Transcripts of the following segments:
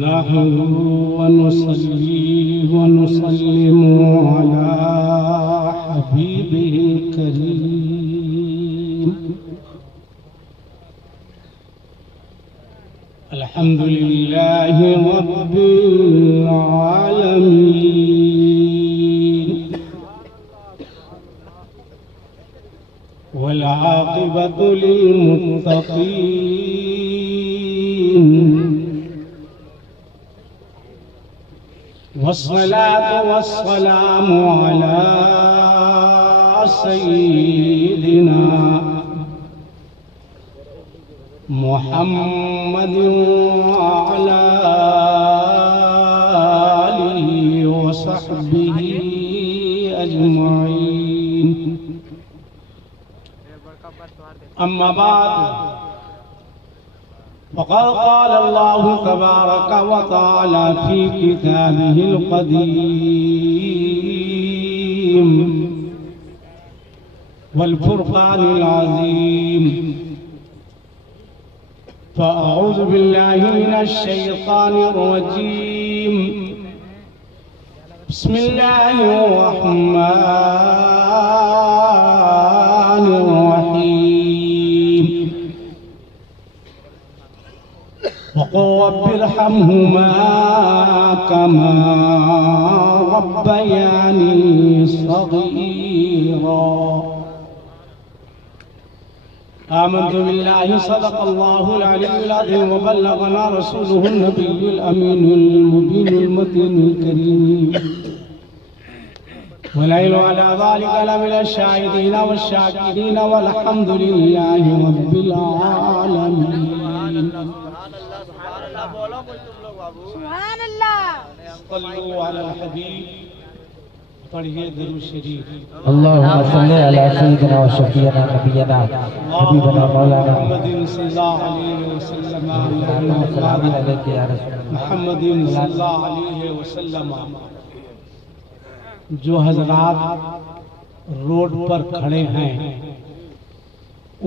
नहनु व नुसल्ली व नुसल्लिमु अला हबीबिल करीम। अल्हम्दुलिल्लाहि रब्बिल आलमीन वल आक़िबतु लिल मुत्तक़ीन वस्सलातु वस्सलामु अला सय्यिदिना मुहम्मद व अला आलिहि व सहबिहि अजमईन। अम्मा बाद फ़क़द क़ाल अल्लाहु तबारक व तआला फ़ी किताबिहिल क़दीम वल फ़ुरक़ानिल अज़ीम। फ़अऊज़ु बिल्लाहि मिनश शैतानिर रजीम। बिस्मिल्लाहिर रहमानिर रहीम। वक़ुल रब्बिरहमहुमा कमा रब्बयानी सग़ीरा। आमन्तु बिल्लाहि सदक़ल्लाहुल अलीयुल अज़ीम व बल्लगना रसूलुहुन नबियुल अमीनुल मुबीनुल मतीनुल करीम। वनहनु अला ज़ालिका लमिनश शाहिदीन वश्शाकिरीन वल्हम्दुलिल्लाहि रब्बिल आलमीन। सुभान अल्लाह। सल्लु अलल हबीब। पढ़िए दुरूद शरीफ। अल्लाहुम्मा सल्लि अला सय्यिदिना व शफीना नबियना हबीबना मौलाना मुहम्मदिन सल्लल्लाहु अलैहि वसल्लम मुहम्मदिन सल्लल्लाहु अलैहि वसल्लम। जो हजरात रोड पर खड़े हैं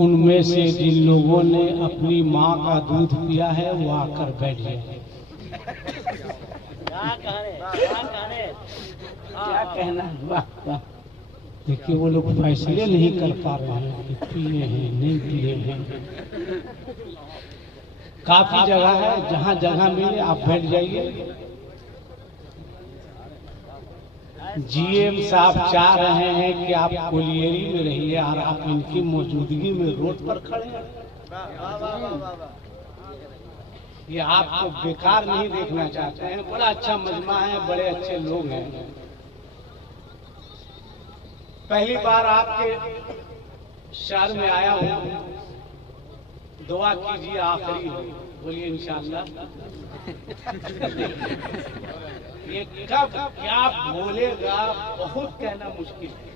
उनमें से जिन लोगों ने अपनी माँ का दूध पिया है वो आकर बैठ जाए। क्या कहना। देखिए वो लोग फैसले नहीं कर पा रहे हैं कि पिए हैं नहीं पिए हैं। काफी जगह है जहाँ जगह मिले आप बैठ जाइए। जीएम साहब चाह रहे हैं कि आप कोलियरी में रहिए और आप इनकी मौजूदगी में रोड पर खड़े हैं। ये आपको बेकार नहीं देखना चाहते हैं। बड़ा अच्छा मजमा है, बड़े अच्छे लोग हैं। पहली बार आपके शहर में आया हूँ, दुआ कीजिए आखिरी हो। बोलिए इंशाअल्लाह। ये कब क्या बोलेगा बहुत कहना मुश्किल है।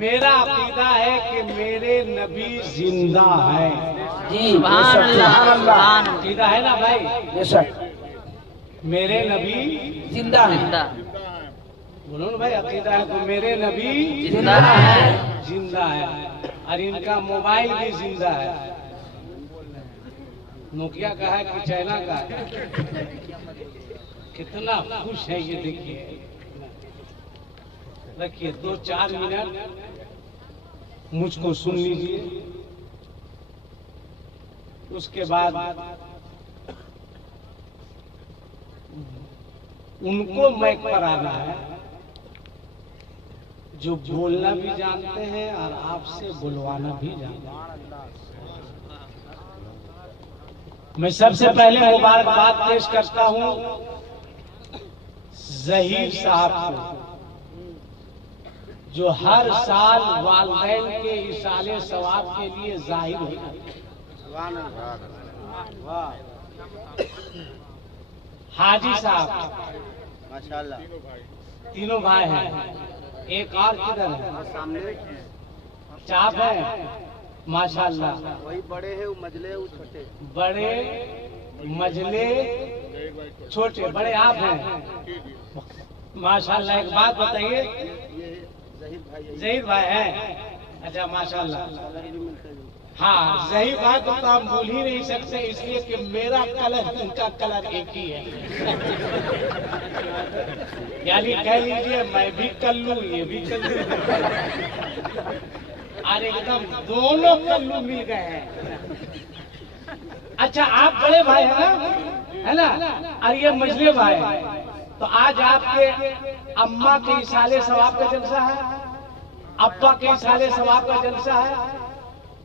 मेरा अकीदा है कि मेरे नबी जिंदा है। जी सुभान अल्लाह। अकीदा है ना भाई? बेशक मेरे नबी जिंदा है। बोलो ना भाई, अकीदा है तो मेरे नबी जिंदा है। जिंदा है और इनका मोबाइल भी जिंदा है। नोकिया का है कि चाइना का है? कितना खुश है ये देखिए। रखिए 2-4 मिनट मुझको सुन लीजिए, उसके बाद उनको माइक पर आना है जो बोलना भी जानते हैं और आपसे बुलवाना भी जानते हैं। मैं सबसे पहले मुबारकबाद पेश करता हूं ज़हीर साहब को, जो हर साल वालिदैन के इसाले सवाब के लिए जाहिर होते हैं। हाजी साहब माशाल्लाह, तीनों भाई हैं। एक और किधर है? सामने चाप है माशाल्लाह। वही बड़े है, वो मजले, वो छोटे। बड़े मजले छोटे, बड़े आप हैं माशाल्लाह। एक बात बताइए, ये ज़हीर भाई ज़हीर भाई हैं? अच्छा माशाल्लाह। हाँ सही बात तो हम भूल ही नहीं सकते, इसलिए कि मेरा कलर उनका कलर एक ही है। यानी कह लीजिए मैं भी कल्लू ये भी कल्लू, और एकदम दोनों कल्लू मिल गए हैं। अच्छा आप बड़े भाई है ना, और ये मझले भाई, तो आज आपके अम्मा के इसाले सवाब का जलसा है, अब्बा के इसाले सवाब का जलसा है।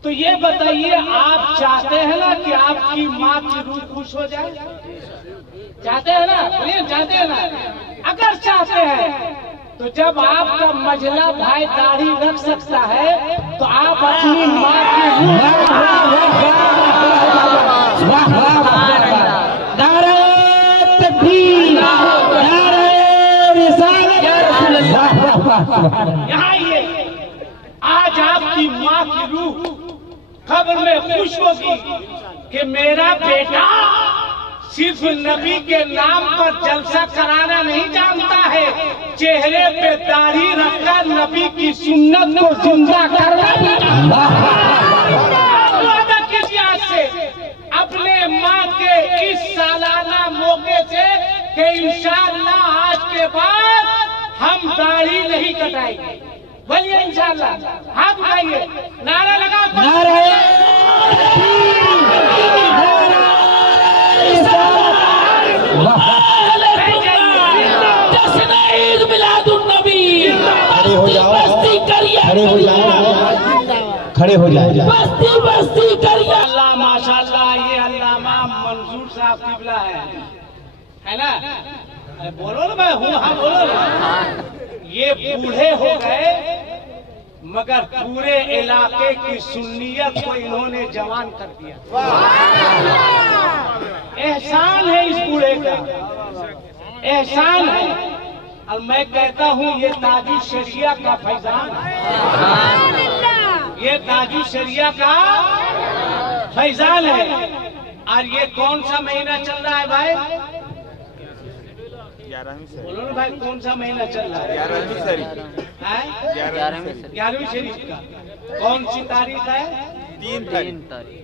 तो ये बताइए, आप चाहते हैं ना कि आपकी माँ की रूह खुश हो जाए? चाहते हैं ना? बोलिए चाहते हैं ना? अगर चाहते हैं तो जब आपका मझला भाई दाढ़ी रख सकता है तो आप अपनी माँ की यहाँ ये आज आपकी माँ की रूह खबर में खुश होगी कि मेरा बेटा सिर्फ नबी के नाम पर जलसा कराना नहीं जानता है, चेहरे पे दाढ़ी रखकर नबी की सुन्नत को जिंदा करना भी जानता है। किस याद से अपने माँ के इस सालाना मौके से कि इंशाअल्लाह आज के बाद हम दाढ़ी नहीं कटाएंगे। बोलिए इंशाअल्लाह, हाथ उठाइए, नारा लगा। खड़े हो जाओ, बस्ती करिए। अल्लाह माशाअल्लाह, ये अल्लामा मंसूर साहब किबला है ना? अरे बोलो ना, मैं हूँ, हाँ बोलो ना। ये बूढ़े हो गए मगर पूरे इलाके की सुन्नियत को इन्होंने जवान कर दिया। एहसान है इस बूढ़े का, एहसान है। और मैं कहता हूँ ये ताजु शरिया का फैजान है, ये ताजु शरिया का फैजान है। और ये कौन सा महीना चल रहा है भाई? 11वीं शरीफ। बोलो ना भाई, कौन सा महीना चल रहा है? 11वीं शरीफ। 11वीं शरीफ का कौन सी तारीख है? 3 तारीख।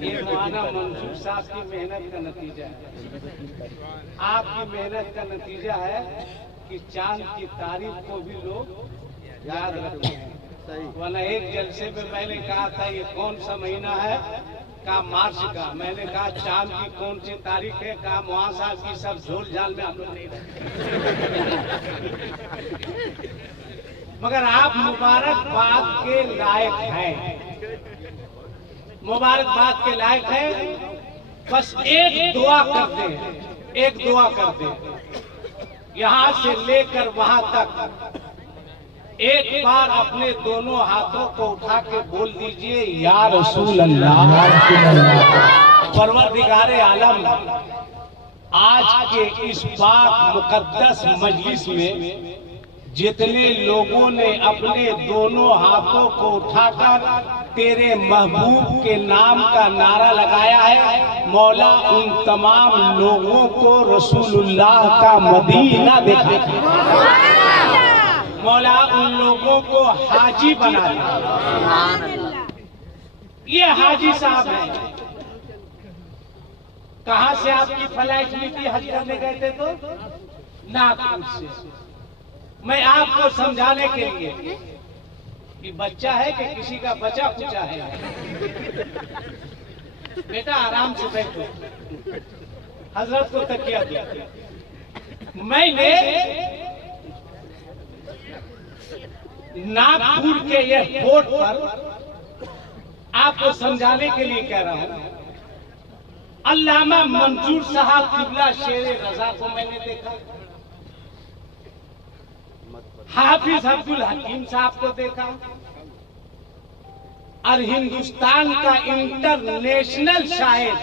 ये मौलाना मंसूर साहब की मेहनत का नतीजा है, आपकी मेहनत का नतीजा है कि चांद की तारीख को भी लोग याद रखते हैं। वरना एक जलसे में मैंने कहा था ये कौन सा महीना है, कहा मार्च का। मैंने कहा चांद की कौन सी तारीख है, कहा वहां साहब की सब झोल झाल में हम लोग नहीं रहते। मगर आप मुबारकबाद के लायक हैं, मुबारकबाद के लायक हैं। बस एक दुआ कर दे, एक दुआ कर दे, यहाँ से लेकर वहां तक एक बार अपने दोनों हाथों को उठा के बोल दीजिए, या रसूल अल्लाह। परवरदिगारे आलम, आज के इस पाक मुकद्दस मजलिस में जितने लोगों ने अपने दोनों हाथों को उठाकर तेरे महबूब के नाम का नारा लगाया है, मौला उन तमाम लोगों को रसूलुल्लाह का मदीना दिखा, मौला उन लोगों को हाजी बना दे। ये हाजी साहब हैं। कहां से आपकी फ्लाइट हुई थी हज करने गए थे? तो नागपुर से। मैं आपको समझाने के लिए कि बच्चा है कि किसी का बचा कुचा है, बेटा आराम से बैठो, हजरत को तकिया दिया। मैंने नागपुर के ये बोर्ड पर आपको समझाने के लिए कह रहा हूं। अल्लामा मंसूर साहब किबला शेरे रजा को मैंने देखा, हाफिज अब्दुल हकीम साहब को देखा, और हिंदुस्तान का इंटरनेशनल शायर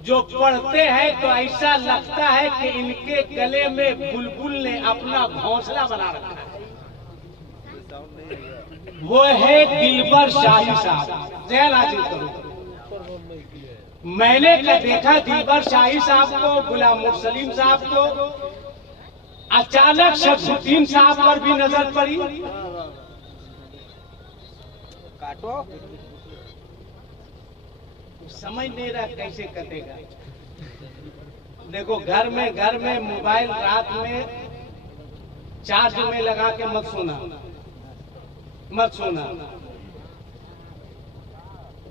जो पढ़ते हैं तो ऐसा लगता है कि इनके गले में बुलबुल ने अपना घोंसला बना रखा है। वो है दिलबर शाही साहब। जय हाजिर करो। मैंने देखा दिलबर शाही साहब को, गुलाम मुर्सलीम साहब को, अचानक शमसुद्दीन साहब पर भी नजर पड़ी। काटो समझ नहीं रहा कैसे कटेगा। देखो घर में मोबाइल रात में चार्ज में लगा के मत सोना।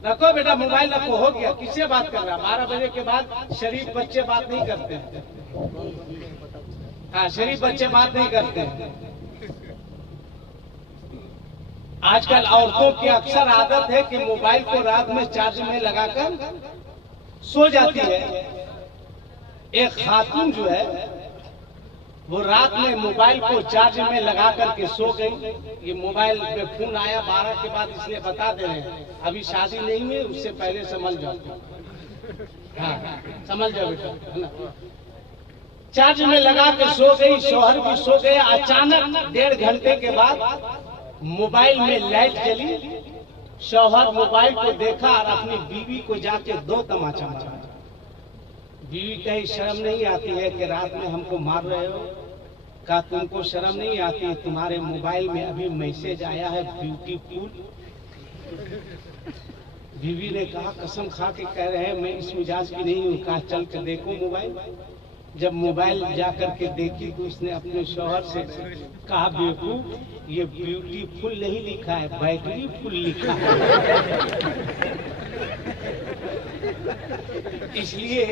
रखो बेटा मोबाइल रखो, हो गया। किससे बात कर रहा? 12 बजे के बाद शरीफ बच्चे बात नहीं करते हैं। हाँ, शरीफ बच्चे बात नहीं करते हैं। आजकल औरतों की अक्सर आदत है कि मोबाइल को रात में चार्ज में लगाकर सो जाती है। एक खातून जो है वो रात में मोबाइल को चार्ज में लगा करके सो गई। ये मोबाइल पे फोन आया 12 के बाद, इसलिए बता दे रहे हैं। अभी शादी नहीं हुई, उससे पहले समझ जाओ। हाँ, समझ जाओ बेटा, है ना। चार्ज में लगा के सो गई, शौहर भी सो गए। अचानक 1.5 घंटे के बाद मोबाइल में लाइट जली। शौहर मोबाइल को देखा और अपनी बीवी को जाके 2 तमाचा मारा। बीवी कही शर्म नहीं आती है कि रात में हमको मार रहे हो? कहा तुमको शर्म नहीं आती है? तुम्हारे मोबाइल में अभी मैसेज आया है ब्यूटीफुल। बीवी ने कहा कसम खा के कह रहे हैं मैं इस मिजाज की नहीं हूँ। कहा चल के देखो मोबाइल। जब मोबाइल जाकर के देखी तो उसने अपने शौहर से कहा बेवकूफ ये ब्यूटीफुल नहीं लिखा है, बैटरी फुल लिखा है। इसलिए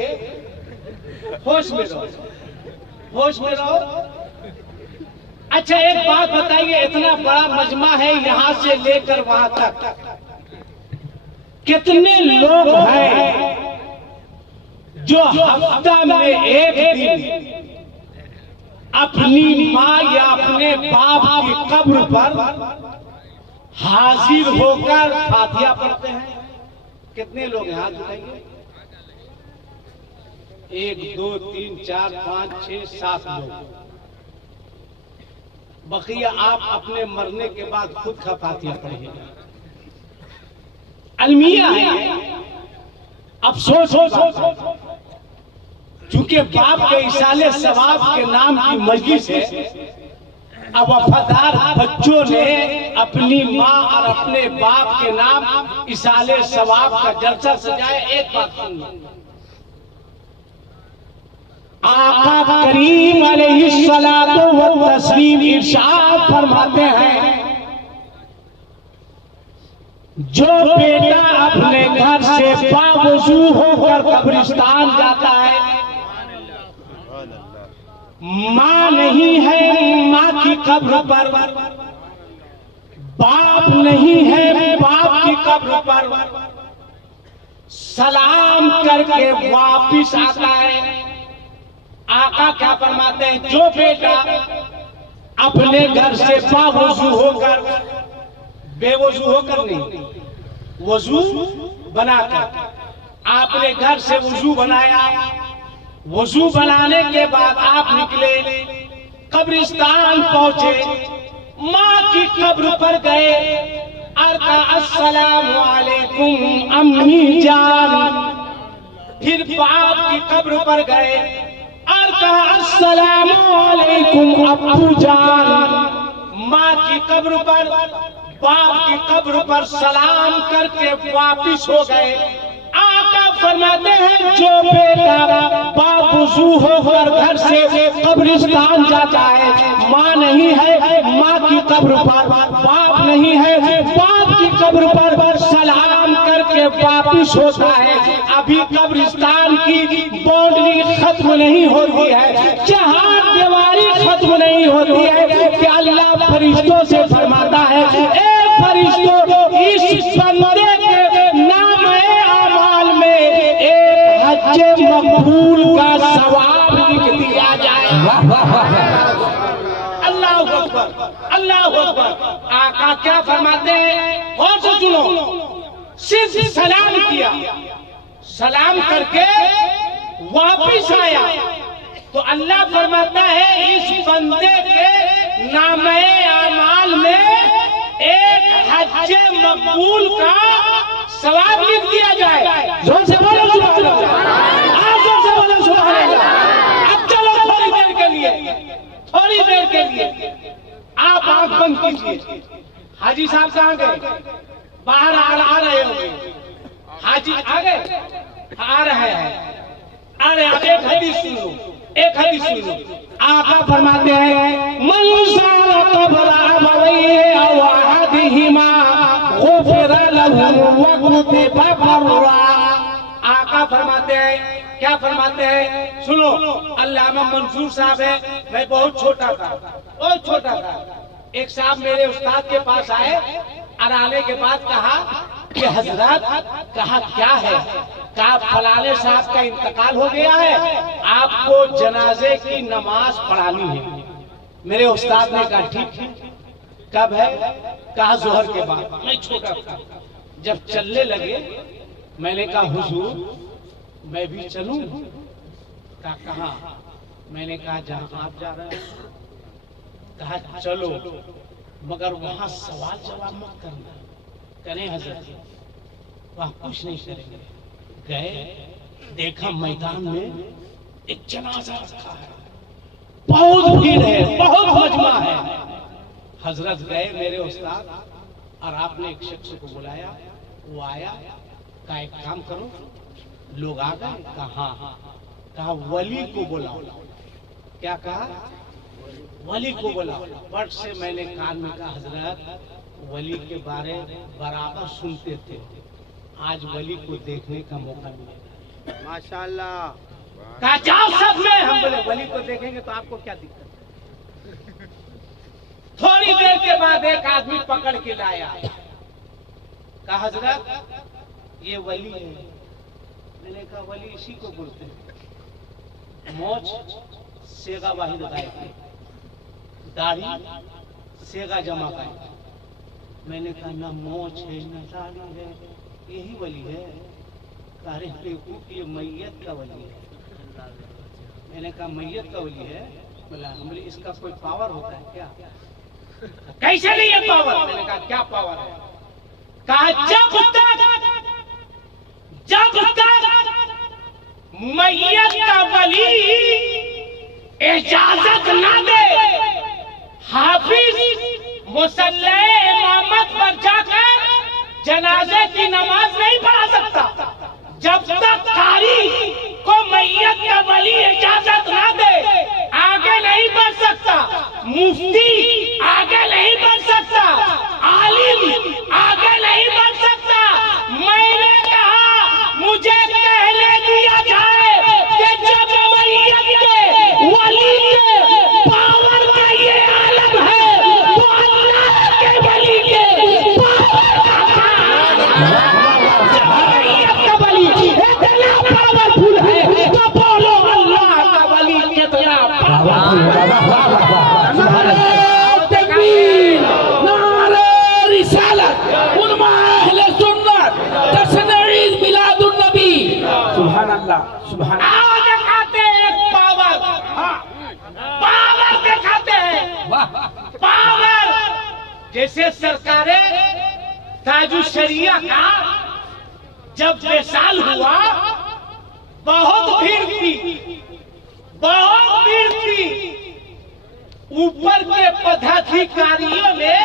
होश में रहो, होश में रहो। अच्छा एक बात बताइए, इतना बड़ा मजमा है यहाँ से लेकर वहां तक, कितने लोग हैं जो हफ्ता में एक दिन अपनी माँ या अपने बाप की कब्र पर हाजिर होकर फातिहा पढ़ते हैं? कितने लोग हाथ उठाएंगे? 1 2 3 4 5 6 7 लोग। बकिया आप अपने मरने के बाद खुद का फातिहा पढ़िएगा। अलमिया है। अफसोस हो चूंकि बाप के इशाले सवाब के नाम की मजलिस है। अब वफादार बच्चों ने अपनी माँ और अपने बाप के नाम इशाले सवाब का जलसा सजाया। एक बात सुनिए, आका करीम अलैहिस्सलातु व तस्लीम इरशाद फरमाते हैं, जो बेटा अपने घर से बावजू होकर कब्रिस्तान जाता है, माँ नहीं है माँ की कब्र पर, बाप नहीं है बाप की कब्र पर, सलाम करके वापिस आता है। आका क्या फरमाते हैं, जो बेटा अपने घर से बावजू होकर, बेवजू होकर नहीं, वजू बनाकर, आपने घर से वजू बनाया, वजू बनाने के बाद आप निकले, कब्रिस्तान पहुंचे, माँ की कब्र पर गए और कहा अस्सलामु अलैकुम अम्मी जान। फिर बाप की कब्र पर गए और कहा अस्सलामु अलैकुम अब्बू जान। माँ की कब्र पर, बाप की कब्र पर सलाम करके वापिस हो गए। आका फरमाते हैं, जो बेटा बावजू होकर घर से कब्रिस्तान जाता है, माँ नहीं है माँ की कब्र पर, बाप नहीं है बाप की कब्र पर सलाम करके वापिस होता है, अभी कब्रिस्तान की बाउंड्री खत्म नहीं होती है, जहाँ दीवारी खत्म नहीं होती है कि अल्लाह फरिश्तों से फरमाता है, ए फरिश्तों इस बंदे के नाम आमाल में एक हज्जे मकबूल का सवाब लिख दिया जाए। अल्लाह अकबर, अल्लाह अकबर। आका क्या फरमाते हैं, और से सुनो, सिर्फ सलाम किया, सलाम करके वापिस आया तो अल्लाह फरमाता है इस बंदे के नामे आमाल में एक हज्जे मकबूल का सवाब लिख दिया जाए। जोर से बोलो सुभान अल्लाह, जोर से बोलो सुभान अल्लाह। अब चलो थोड़ी देर के लिए हाजी साहब कहाँ गए? बाहर आ रहे होंगे। हाजी आ गए? आ रहे हैं। अरे आप एक हदीस सुन लो, एक हदीस सुन लो। आका फरमाते हैं मंसाला कबरा बवैये अवाहदिहिमा गुफिरा लहु व कुतिबा बर्रा। आका फरमाते हैं, क्या फरमाते हैं? सुनो, अल्लामा मंसूर साहब है, मैं बहुत छोटा था। एक साहब मेरे उस्ताद के पास आए और आने के बाद कहा कि हजरत, कहा क्या है? कहा फलाने साहब का इंतकाल हो गया है, आपको जनाजे की नमाज पढ़ानी है। मेरे उस्ताद ने कहा ठीक, कब है? कहा जोहर के बाद। मैं छोटा था। जब चलने लगे मैंने कहा हुजूर मैं भी चलूं? कहा? मैंने कहा जहां आप जा रहे हैं। कहा चलो, मगर वहां सवाल जवाब मत करना। करें हजरत? वहां कुछ नहीं करेंगे। गए, देखा मैदान में एक जनाजा रखा है, बहुत भीड़ है, बहुत मजमा है। हजरत गए मेरे उस्ताद, और आपने एक शख्स को बुलाया, वो आया। कहा एक काम करो, लोग आ गए? कहा वली को बुलाओ। क्या कहा? वली को बुलाओ। बट से मैंने कान में कहा हजरत वली के बारे बराबर सुनते थे, आज वली को देखने का मौका मिलेगा। माशाल्लाह। कहा जाओ सब में। हम बोले वली को देखेंगे तो आपको क्या दिक्कत? थोड़ी देर के बाद एक आदमी पकड़ के लाया। कहा हजरत ये वली है। मैंने कहा वली इसी को बोलते हैं। मोच सेगा वाहिद गाय, दाढ़ी सेगा जमा गाय। मैंने कहा ना मोच है ना दाढ़ी है, यही वली है। अरे बेवकूफ, ये मैयत का वली है। मैंने कहा मैयत का वली है? बोला हमने इसका कोई पावर होता है क्या? कैसे नहीं है पावर? मैंने कहा क्या पावर है? कहा जब तक मैयत का वली इजाजत ना दे, हाफिज मुसल्ले इमामत पर जाकर जनाजे की नमाज नहीं पढ़ा सकता। जब तक कारी को मैयत का वली इजाजत ना दे, आगे नहीं बढ़ सकता। मुफ्ती आगे नहीं बढ़ सकता, आलिम आगे नहीं बढ़ सकता। मैंने कहा मुझे कहने दिया जाए कि जब मैयत के वली के पावर का ये आलम है, तो अल्लाह के वली के पावरफुल है। तो बोलो अल्लाह का वली कितना तकबीर, नारे रिसालत, उलमा अहले सुन्नत, जश्न ईद मिलादुन नबी। सुभान अल्लाह, सुभान अल्लाह। आओ दिखाते हैं एक पावर। पावर दिखाते हैं, पावर। जैसे सरकारे ताजु शरिया का जब विशाल हुआ, बहुत भीड़ थी, बहुत भीड़ थी। ऊपर के पदाधिकारियों ने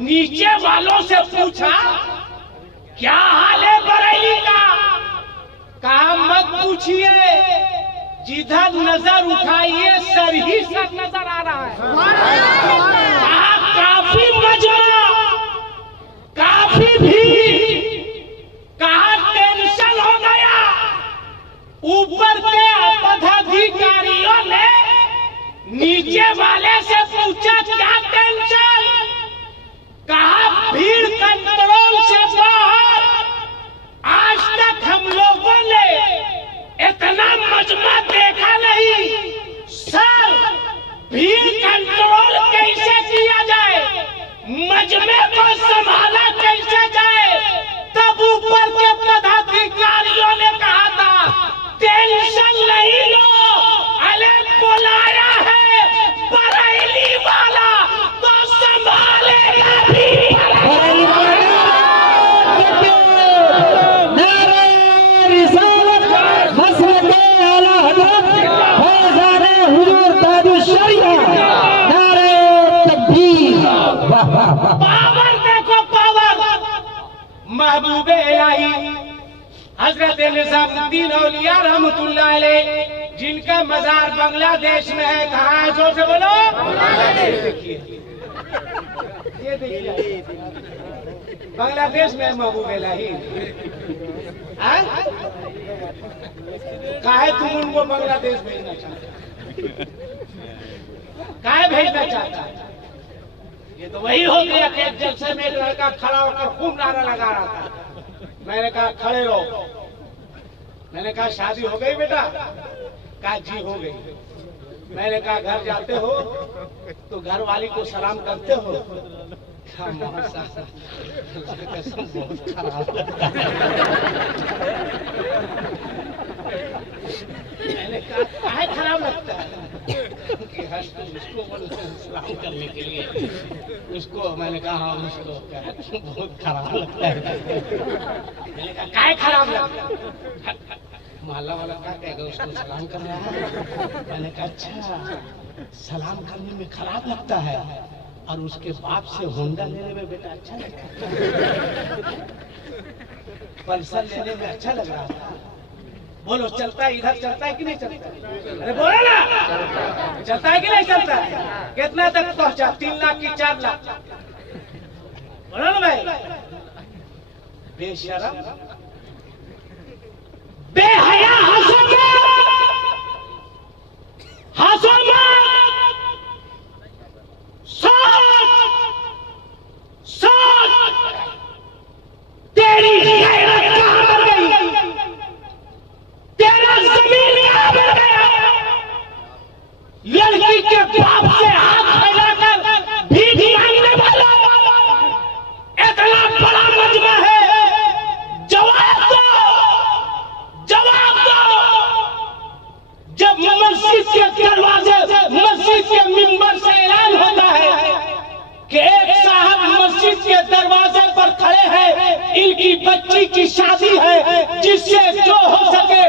नीचे वालों से पूछा क्या हाल है बरेली का? कहा मत पूछिए, जिधर नजर उठाइए सर ही सर नजर आ रहा है। कहा काफी मजमा, काफी भीड़। कहा टेंशन हो गया। ऊपर के पदाधिकारियों ने नीचे वाले से पूछा क्या टेंशन? कहा भीड़ कंट्रोल से बाहर। आज तक हम लोगों ने इतना मजमा देखा नहीं। सर भीड़ कंट्रोल कैसे किया जाए, मजमे को संभाला कैसे जाए? तब ऊपर के पदाधिकारियों ने कहा था टेंशन नहीं लो, अरे बुलाया है बरेली वाला तो संभालेगा भी। नारे रिसालत, मसलक आला हज़रत, फैज़ाने हुजूर ताजुश शरिया, नारे तकबीर। वाह वाह वाह। महबूबे इलाही हजरत निजामुद्दीन औलिया रहमतुल्लाह अलैह, जिनका मजार बांग्लादेश में है। कहाँ है? जोर से बोलो। ये देखिए बांग्लादेश में महबूब इलाही। काहे तुम उनको बांग्लादेश भेजना चाहते? काहे भेजना चाहता? ये तो वही हो गया कि जलसे में एक लड़का खड़ा होकर खूब नारा लगा रहा था। मैंने कहा खड़े रहो। मैंने कहा शादी हो गई बेटा? कहा जी हो गई। मैंने कहा घर जाते हो तो घर वाली को सलाम करते हो? बहुत खराब लगता है। मैंने कहा काहे खराब लगता है? कि उसको बोलते हैं सलाम करने के लिए, उसको मैंने कहा हाँ उसको बहुत खराब लगता है। मैंने कहा काहे खराब लगता है? मोहल्ला वाला क्या कहेगा उसको सलाम कर रहा है? मैंने कहा अच्छा सलाम करने में खराब लगता है और उसके बाप से होंडा लेने में बेटा अच्छा लगता है, पल्सर लेने में अच्छा लग रहा था। बोलो चलता है? इधर चलता है कि नहीं चलता? अरे बोलो ना, चलता है कि नहीं चलता? कितना तक पहुंचा? 3 लाख की 4 लाख? बोलो ना भाई। बेशरम बेहया तेरी गैरत कहां पर गई? तेरा जमीन कहां पर गया? लड़की के बाप से हाथ फैलाकर भीख मांगने वाला इतना बड़ा मजमा है। जवाब दो, जवाब दो। जब मस्जिद के दरवाजे, मस्जिद के मिंबर से ऐलान होता है कि एक साहब मस्जिद के दरवाजे पर खड़े हैं, इनकी बच्ची की शादी है, जिससे जो हो सके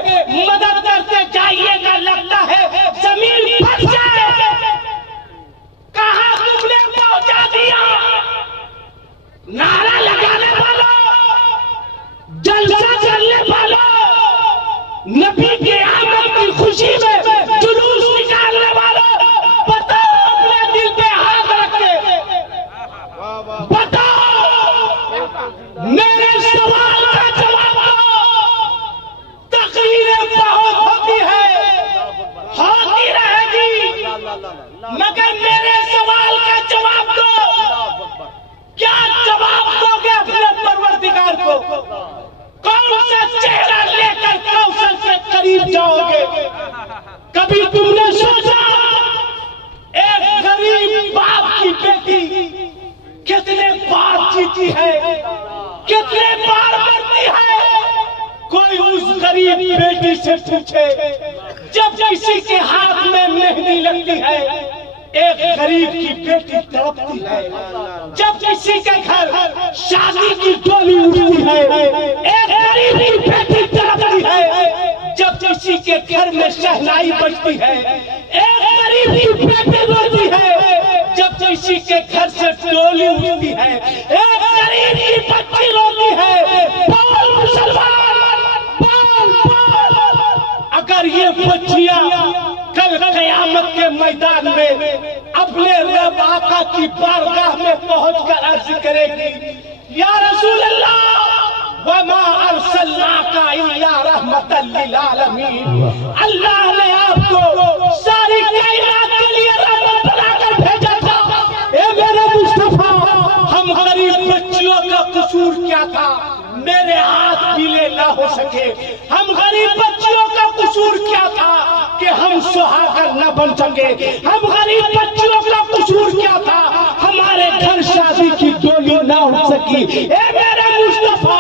मदद करते जाइएगा, लगता है जमीन फट जाए। कहां तुमने पहुंचा दिया? नारा लगाने वालों, जलसा करने वालों, नबी के आमद की खुशी में जुलूस निकालने वालों, बताओ अपने दिल पे हाथ रख के बताओ, मेरे सवाल का जवाब दो। तकरीरें बहुत होती है, होती रहेगी, मगर मेरे सवाल का जवाब दो। क्या जवाब दोगे अपने परवरदिगार को? कौन सा चेहरा लेकर कौशल से करीब जाओगे? कभी तुमने सोचा एक गरीब बाप की बेटी कितने बार जीती है, कितने बार मरती है? कोई उस गरीब बेटी से पूछे, जब किसी के हाथ में मेहंदी लगती है, एक गरीब की बेटी तड़पती है। जब किसी के घर शादी की डोली उठती है, एक गरीब की बेटी तड़पती है। जब किसी के घर में शहनाई बजती है, एक गरीब की बेटी रोती है। जब किसी के घर से डोली उठती है, एक गरीब की बच्ची रोती है। बोल मुसलमान, बोल बोल। अगर ये बच्चियां कल क़यामत के मैदान में अपने रब आका की बारगाह में पहुंचकर अर्ज करेगी, या रसूल अल्लाह वमा अरसलनाका इल्ला रहमतल लिल आलमीन। अल्लाह ने आपको सारी कायनात के लिए रहमत बनाकर भेजा था। ए मेरे मुस्तफा, हम गरीब बच्चियों का कसूर क्या था? मेरे हाथ पीले ना हो सके। हम गरीब बच्चियों का कसूर क्या था कि हम सुहागर न बन सके? हम गरीब बच्चियों का कसूर क्या था? हमारे घर शादी की डोली ना उठ सकी। ए मेरे मुस्तफा,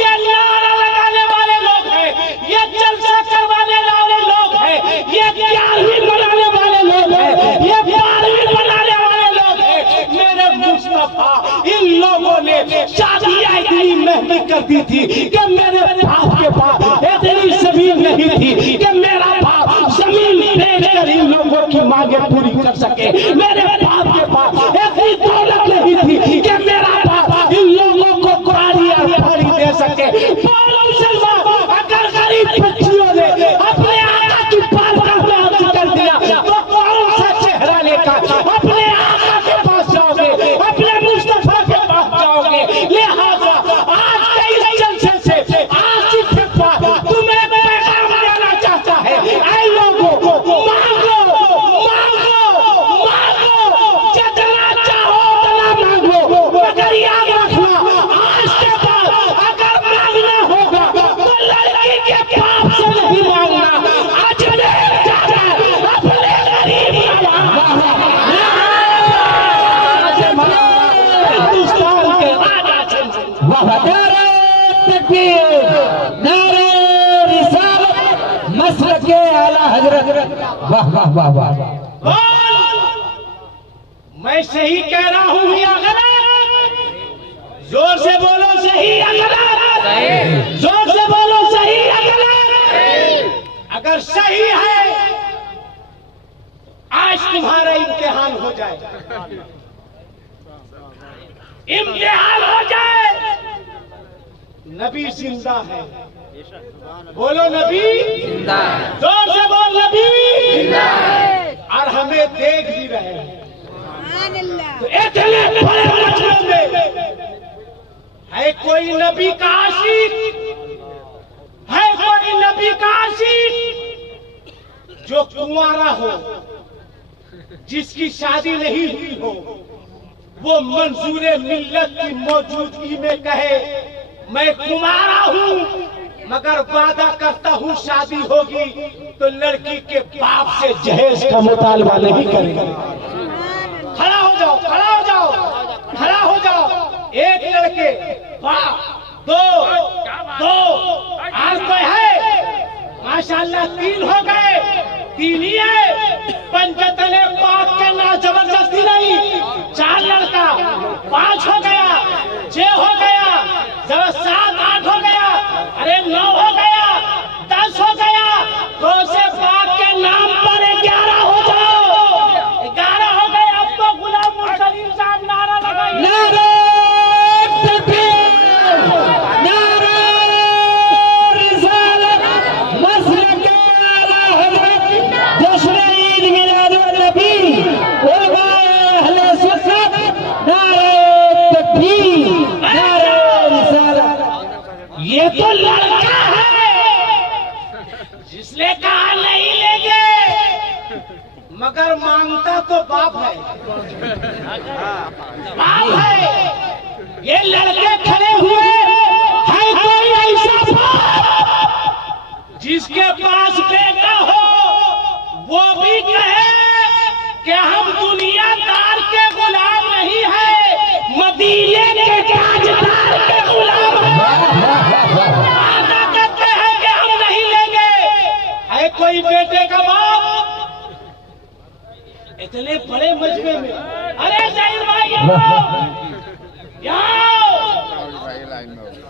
ये नारा लगाने वाले लोग हैं, ये जलसा करवाने वाले लोग हैं, ये 11वीं मनाने वाले लोग हैं, ये 12वीं मनाने वाले लोग हैं। मेरे मुस्तफा, इन लोगों ने शादियां इतनी महंगी कर दी थी कि मेरे बाप के पास इतनी जमीन नहीं थी कि मेरा बाप जमीन बेचकर इन लोगों की मांगे पूरी कर सके। मेरे बाप के पास इतनी दौलत नहीं थी कि मेरा बाप इन लोगों को गाड़ियां वाह वाह वाह वाह। बोल, मैं सही कह रहा हूँ या गलत? जोर से बोलो, सही या गलत? जोर से बोलो, सही या गलत? अगर सही है, आज तुम्हारा इम्तिहान हो जाए, इम्तिहान हो जाए। नबी जिंदा है, बोलो नबी जिंदा, जोर से बोल नबी जिंदा है, और हमें देख भी रहे हैं। तो इतने बड़े मजमे में है कोई नबी का आशिक, है कोई नबी का आशिक जो कुंवारा हो, जिसकी शादी नहीं हुई हो, वो मंजूरे मिल्लत की मौजूदगी में कहे मैं कुंवारा हूँ, मगर वादा करता हूँ शादी होगी तो लड़की के बाप से जहेज का मुतालबा नहीं करेगा। खड़ा हो जाओ, खड़ा हो जाओ, खड़ा हो जाओ। एक लड़के, दो आज कोई है? माशाल्लाह 3 हो गए, 3 ही है। पंचतने पाक के ना जबरदस्ती नहीं, 4 लड़का, 5 हो गया, 6 हो गया, जब 7 8 हो गया, अरे 9 हो गया, 10 हो गया, तो से पाक के नाम पर 11 हो जाओ। 11 हो गए, अब तो गुलाम मुर्सलीन साहब नारा लगाइए। ये तो लड़का है जिसने कहा नहीं लेंगे, मगर मांगता तो बाप है, बाप है। ये लड़के खड़े हुए है कोई ऐसा बाप जिसके पास बेटा हो, वो भी कहे कि हम दुनियादार के गुलाम नहीं है, मदीने के ताजदार के गुलाम हैं। वादा करते हैं कि हम नहीं लेंगे। है कोई बेटे का बाप इतने बड़े मजमे में? अरे जैन भाई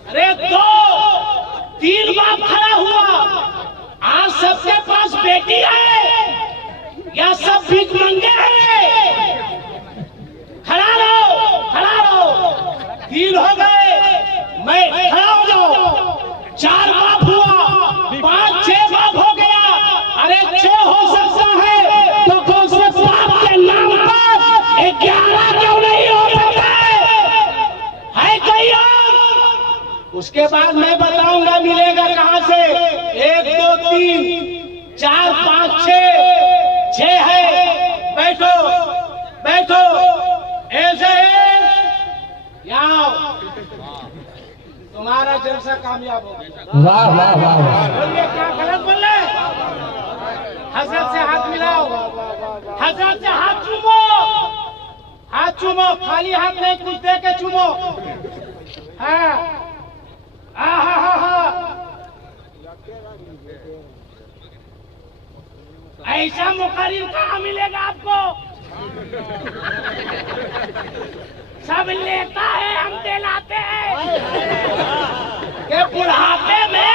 अरे 2 3 बाप खड़ा हुआ। आज सबके पास बेटी है या सब भीख मंगे हैं? खड़ा रहो, खड़ा रहो। 3 हो गए, मैं खड़ा हो जाओ। 4 बाप हुआ, 5 6 बाप हो गया। अरे 6 हो सकता है तो कौन से बाप के नाम पर 11 क्यों नहीं हो सकता है कोई और? उसके बाद मैं बताऊंगा मिलेगा कहां से। 1 2 3 4 5 6 है। बैठो बैठो, ऐसे यहाँ तुम्हारा जलसा कामयाब होगा। वाह वाह वाह वाह। बोलिए, क्या गलत बोल रहे? हजरत से हाथ मिलाओ, हजरत से हाथ चूमो, हाथ चूमो, खाली हाथ नहीं, कुछ दे के चूमो। हाँ ऐसा मुकर्रिर कहाँ मिलेगा आपको? सब लेता है, हम दिलाते हैं। कि बुढ़ापे में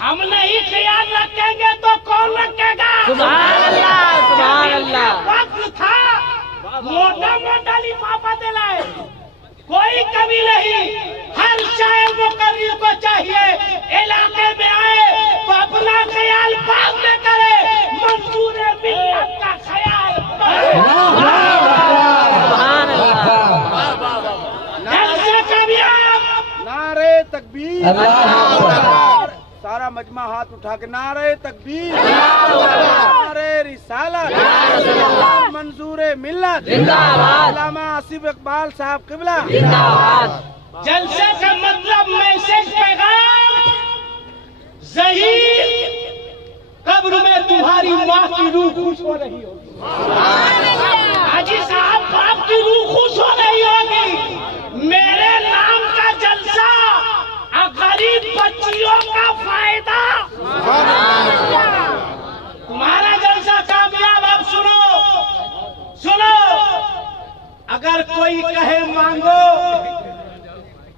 हम नहीं ख्याल रखेंगे तो कौन रखेगा? सुभान अल्लाह, सुभान अल्लाह। वक्त था मोटा मोटा लिफाफा दिलाए, कोई कमी नहीं। हर शायर मुकर्रिर को चाहिए इलाके में आए तो अपना ख्याल बाद में करे, मंजूर मिल्लत का ख्याल। नारे तकबीर, सारा मजमा हाथ उठा के नारे तकबीर, नारे रिसालत, मंजूर मिल्लत, अल्लामा आसिफ इकबाल साहब किबला। जलसे का मतलब मैसेज पैगाम, ज़हीर कब्र में तुम्हारी माँ की रूह खुश हो रही होगी। हाजी साहब बाप की रूह खुश हो रही होगी। मेरे नाम का जलसा, गरीब बच्चियों का फायदा, तुम्हारा अगर कोई कहे मांगो,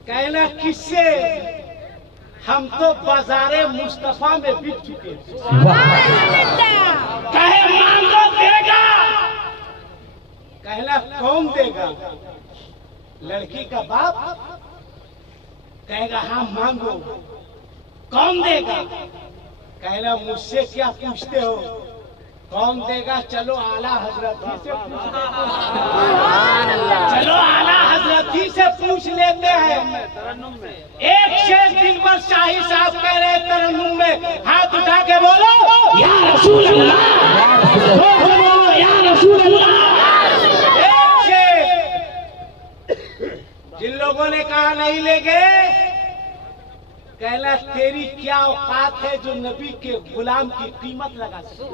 कहना किससे? हम तो बाजारे मुस्तफा में बिक चुके। कहे मांगो देगा, कहना कौन देगा? लड़की का बाप कहेगा हाँ मांगो। कौन देगा? कहना मुझसे क्या पूछते हो, कौन देगा? चलो आला हजरत ही से पूछ चलो आला हजरत ही से पूछ लेते हैं। एक शेर दिलबर शाही साहब कह रहे तरन्नुम में, हाथ उठा के बोलो या रसूल अल्लाह, बोलो या रसूल अल्लाह। एक शेर। जिन लोगों ने कहा नहीं लेंगे, कहना तेरी क्या औकात है जो नबी के गुलाम की कीमत लगा सके।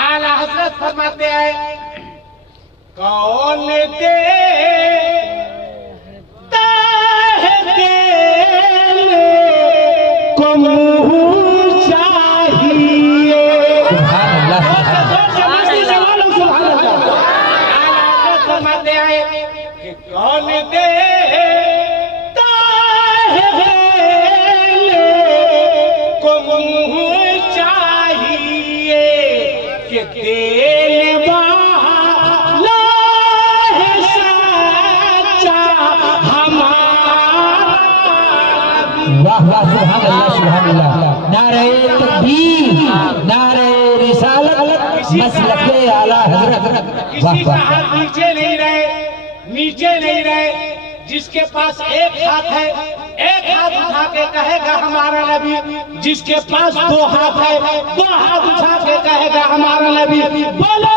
आला हजरत फरमाते हैं, कौन देता है देने को मुँह चाहिए। आला हजरत फरमाते हैं कि कौन दे चाहिए कि देने वाला है सच्चा हमारा। वाह वाह, सुभान अल्लाह, सुभान अल्लाह। नारे तकबीर, नारे रिसालत, मसलके आला हजरत। किसी का हाथ नीचे नहीं रहे, नीचे नहीं रहे। जिसके पास एक हाथ है, एक हाथ उठा के कहेगा हमारा नबी। जिसके पास दो हाथ है, दो हाथ उठा के कहेगा हमारा नबी। बोलो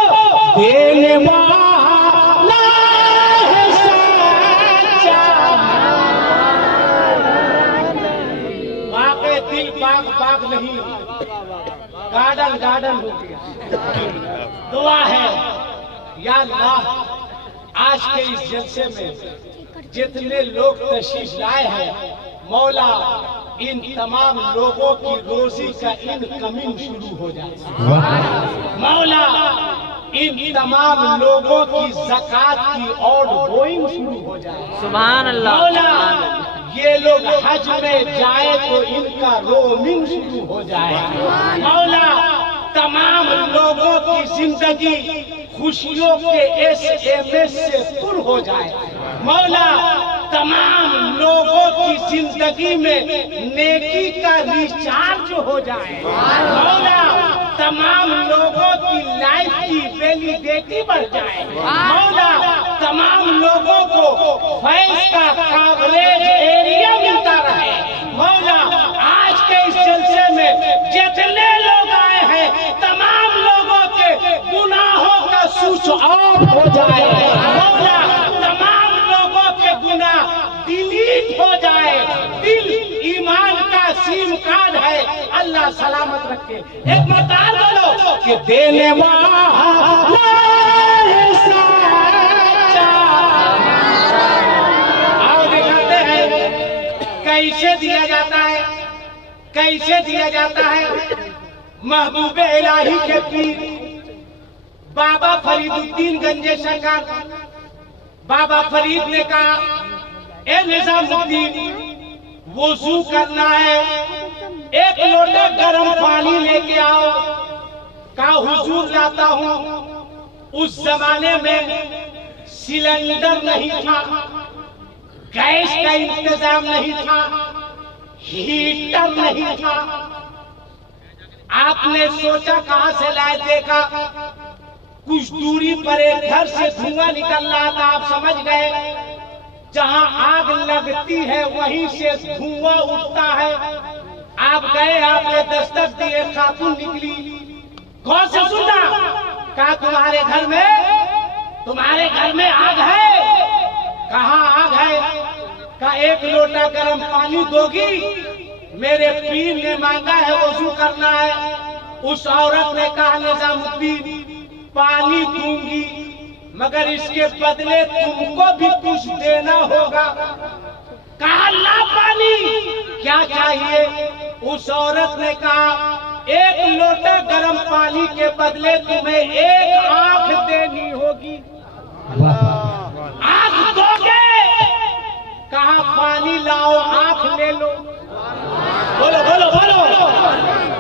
देने वाला है सच्चा। वाक़ई दिल बाग बाग नहीं, गार्डन गार्डन हो गया। दुआ है या अल्लाह, आज के इस जलसे में जितने लोग तशरीफ लाए हैं, मौला इन तमाम लोगों की रोजी का इनकमिंग शुरू हो जाए। मौला इन तमाम लोगों की ज़कात की आउटगोइंग शुरू हो जाए। सुभान अल्लाह। मौला ये लोग हज में जाए तो इनका रोमिंग शुरू हो जाए। मौला तमाम लोगों की जिंदगी खुशियों के SMS से पुर हो जाए। मौला तमाम लोगों की जिंदगी में नेकी का रिचार्ज हो जाए। मौला तमाम लोगों की लाइफ की वैलिडिटी बढ़ जाए। मौला तमाम लोगों को फैज का कवरेज एरिया मिलता रहे। मौला आज के इस जलसे में जितने लोग आए हैं, तमाम लोगों के गुनाहों का स्विच ऑफ हो जाए। मौला तमाम लोगों के गुनाह डिलीट हो जाए। दिल ईमान का सिम कार्ड है, अल्लाह सलामत रखे। एक मतार बोलो कि देने वाला है सच्चा। आओ दिखाते हैं कैसे दिया जाता है, कैसे दिया जाता है। महबूब इलाही के पीर बाबा फरीदुद्दीन गंजे सरकार, बाबा फरीद ने कहा, ए निजामुद्दीन वुजू करना है, एक लोटा गर्म पानी लेके आओ। कहा हुजूर लाता हूँ। उस जमाने में सिलेंडर नहीं था, गैस का इंतजाम नहीं था, हीटर नहीं था। आपने सोचा कहां से लाए, देखा कुछ दूरी पर एक घर से धुआं निकल रहा था। आप समझ गए जहां आग लगती है वहीं से धुआं उठता है। आप गए, आपने दस्तक दी, एक खातून निकली। गौर से सुना, कहा तुम्हारे घर में आग है? कहाँ आग है? कहा एक लोटा गर्म पानी दोगी? मेरे पीर ने मांगा है वजू करना है। उस औरत ने कहा निजामुद्दीन पानी दूंगी, मगर इसके बदले तुमको भी कुछ देना होगा। कहा ला पानी, क्या चाहिए? उस औरत ने कहा एक लोटा गर्म पानी के बदले तुम्हें एक आंख देनी होगी। आंख दोगे, कहा पानी लाओ आंख ले लो। बोलो बोलो बोलो,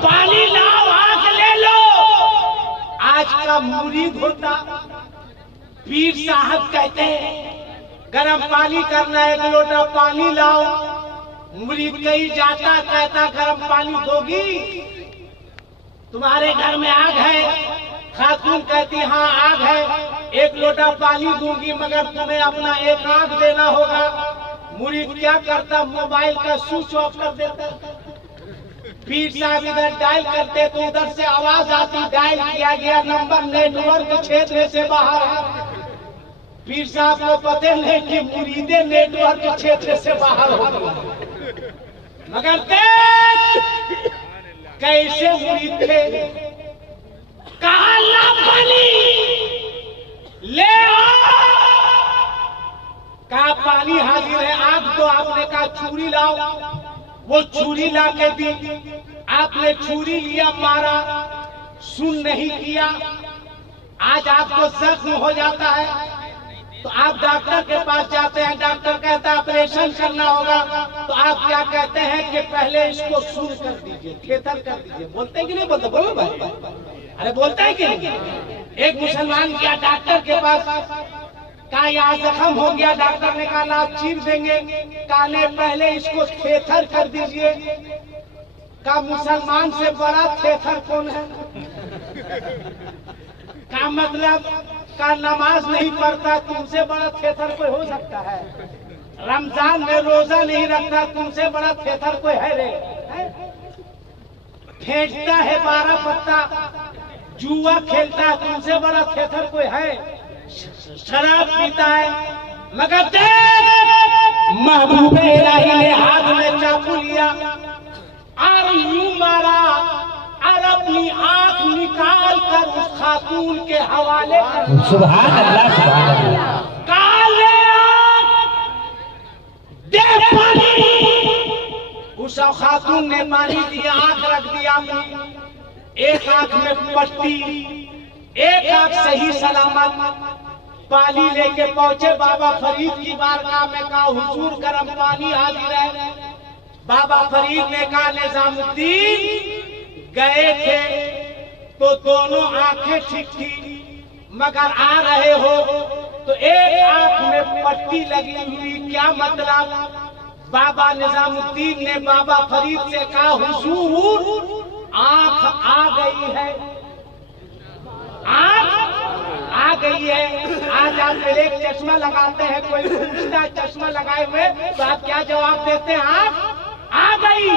पानी लाओ आंख ले लो। आज का मुरीद होता, पीर साहब कहते हैं गरम पानी करना, एक लोटा पानी लाओ। मुरीद कहीं जाता, कहता गरम पानी दोगी? तुम्हारे घर में आग है? खातून कहती हाँ आग है, एक लोटा पानी दूंगी मगर तुम्हें अपना एक आंख देना होगा। मुरीद क्या करता, मोबाइल का स्विच ऑफ कर देता। पीर साहब इधर डायल करते तो उधर से आवाज आती, डायल किया गया नंबर नेटवर्क क्षेत्र से बाहर है। पीर साहब को पता नहीं कि मुरीदे नेटवर्क क्षेत्र से बाहर हो गए, मगर देख कैसे मुरीद थे। कहा ला पानी ले आओ, कहा पानी हाजिर है। आग तो आपने कहा छुरी लाओ, वो छुरी ला के दी। आपने छुरी लिया, मारा, सुन नहीं किया। आज आपको जख्म हो जाता है तो आप डॉक्टर के पास जाते हैं, डॉक्टर कहता है ऑपरेशन करना होगा, तो आप क्या कहते हैं कि पहले इसको सुन कर दीजिए, थेथर कर दीजिए। बोलते हैं कि नहीं बोलते? बोलो भाई, अरे बोलते हैं कि नहीं? एक मुसलमान गया डॉक्टर के पास, कहा यहाँ जख्म हो गया। डॉक्टर ने कहा आप चीर देंगे, कहा नहीं पहले इसको थेथर कर दीजिए। कहा मुसलमान से बड़ा थेथर कौन है? का मतलब का नमाज नहीं पढ़ता, तुमसे बड़ा थेथर कोई हो सकता है? रमजान में रोजा नहीं रखता, तुमसे बड़ा थेथर कोई है रे? फेंकता है 12 पत्ता, जुआ खेलता है, तुमसे बड़ा थेथर कोई है? शराब पीता है, मगर महबूबे इलाही ने हाथ में चाकू लिया और यूं मारा और अपनी आंख निकाल कर उस खातून के हवाले कर। सुभान अल्लाह, सुभान अल्लाह। काले आंख दे पानी। उस खातून ने पानी दिया, आंख रख दिया अपनी। एक आंख में पट्टी, एक आंख सही सलामत। पानी लेके पहुंचे बाबा फरीद की बारगाह में, कहा हुजूर गर्म पानी हाजिर है। बाबा फरीद ने कहा निजामुद्दीन गए थे तो दोनों आंखें ठीक थी, मगर आ रहे हो तो एक आंख में पट्टी लगी हुई, क्या मतलब? बाबा निजामुद्दीन ने बाबा फरीद से कहा हुजूर आंख आ गई है, आंख आ गई है। आज आप ब्लैक चश्मा लगाते हैं, कोई पूछता है चश्मा लगाए हुए तो आप क्या जवाब देते हैं? आंख आ गई।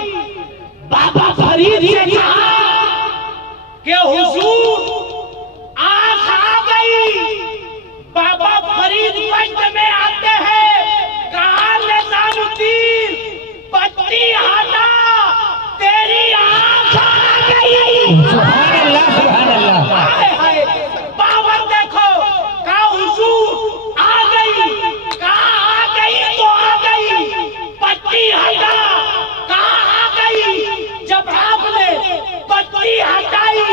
बाबा फरीद ने कहा कि हुजूर आंख आ गई। बाबा फरीद पंच में आते हैं, कहा निजामुद्दीन पट्टी हटा, तेरी आंख आ गई। सुभान अल्लाह, सुभान अल्लाह। हाय हाय, पावर देखो। कहा हुजूर आ गई, कहा आ गई तो आ गई, पट्टी हटा, कहा आ गई। जब आपने पट्टी हटाई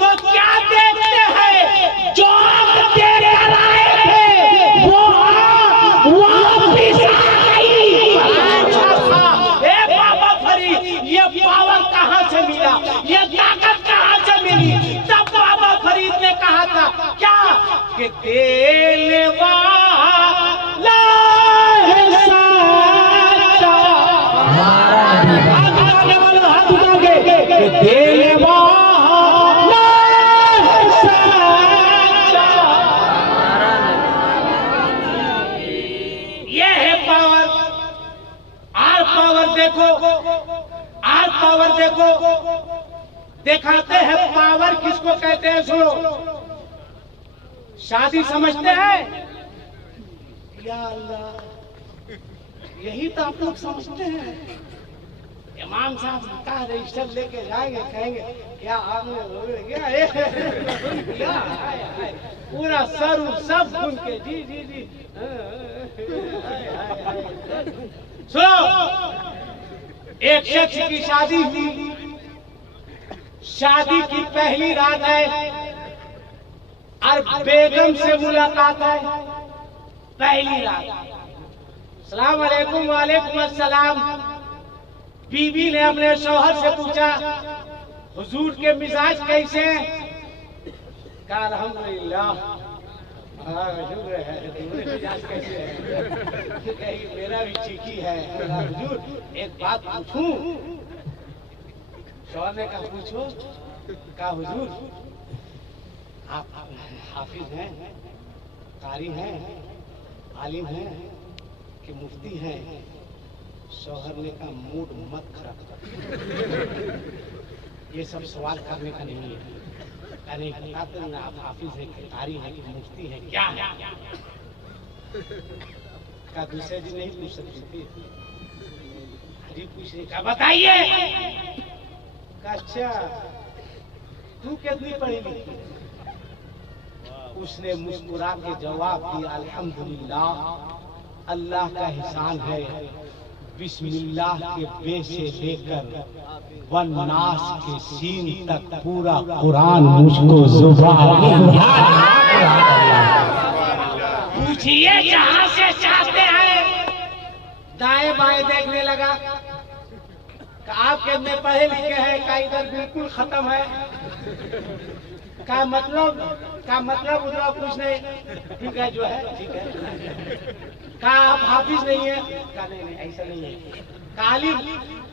तो क्या देखते हैं? जो आप तेरे आए थे वो वापिस आ गई। ए बाबा फरीद, ये पावर कहाँ से मिला, ये ताकत कहाँ से मिली? तब बाबा फरीद ने कहा था क्या कि देने वाला है सच्चा। हाथ उठाओगे कि देने वाला है सच्चा। ये है पावर। आर पावर देखो, आर पावर देखो, दिखाते हैं पावर किसको कहते हैं। सुनो, शादी समझते हैं? या अल्लाह, यही तो आप लोग समझते हैं। इमाम साहब का रजिस्टर लेके जाएंगे, कहेंगे क्या आपने क्या पूरा सर सब सुन के जी जी जी। सुनो, एक शख्स की शादी हुई, शादी की पहली रात है और बेगम से मुलाकात है पहली रात। सलाम अलैकुम, वालेकुम अस्सलाम। बीवी ने अपने शौहर से पूछा, हुजूर के मिजाज कैसे हैं? कहा अल्हम्दुलिल्लाह। हुजूर है, तुम्हारे मिजाज कैसे है? मेरा भी ठीक ही है। हुजूर एक बात पूछूं? शौहर ने कहा पूछो। कहा हुजूर आप हाफिज हैं, कारी हैं, आलिम हैं कि मुफ्ती हैं? शौहर ने कहा मूड मत खराब कर, ये सब सवाल करने का नहीं है। नहीं बताते ना, आप हाफिज हैं कि कारी हैं कि मुफ्ती हैं, क्या है? का दूसरे दिन नहीं पूछ सकती थी, हरी पूछने का बताइए। अच्छा तू कितनी पढ़ी लिखी? उसने मुस्कुरा के जवाब दिया, अल्हम्दुलिल्लाह, अल्लाह का एहसान है, बिस्मिल्लाह के बे से लेकर वन्नास के सीन तक पूरा कुरान मुझको जुबान। पूछिए जहां से चाहते हैं। दाएं बाएं देखने लगा, आप कितने पढ़े लिखे हैं? का इधर बिल्कुल खत्म है। का मतलब उधर कुछ नहीं, ठीक है जो है ठीक है। का आप हाफिज नहीं है? का नहीं ऐसा नहीं है। कालिम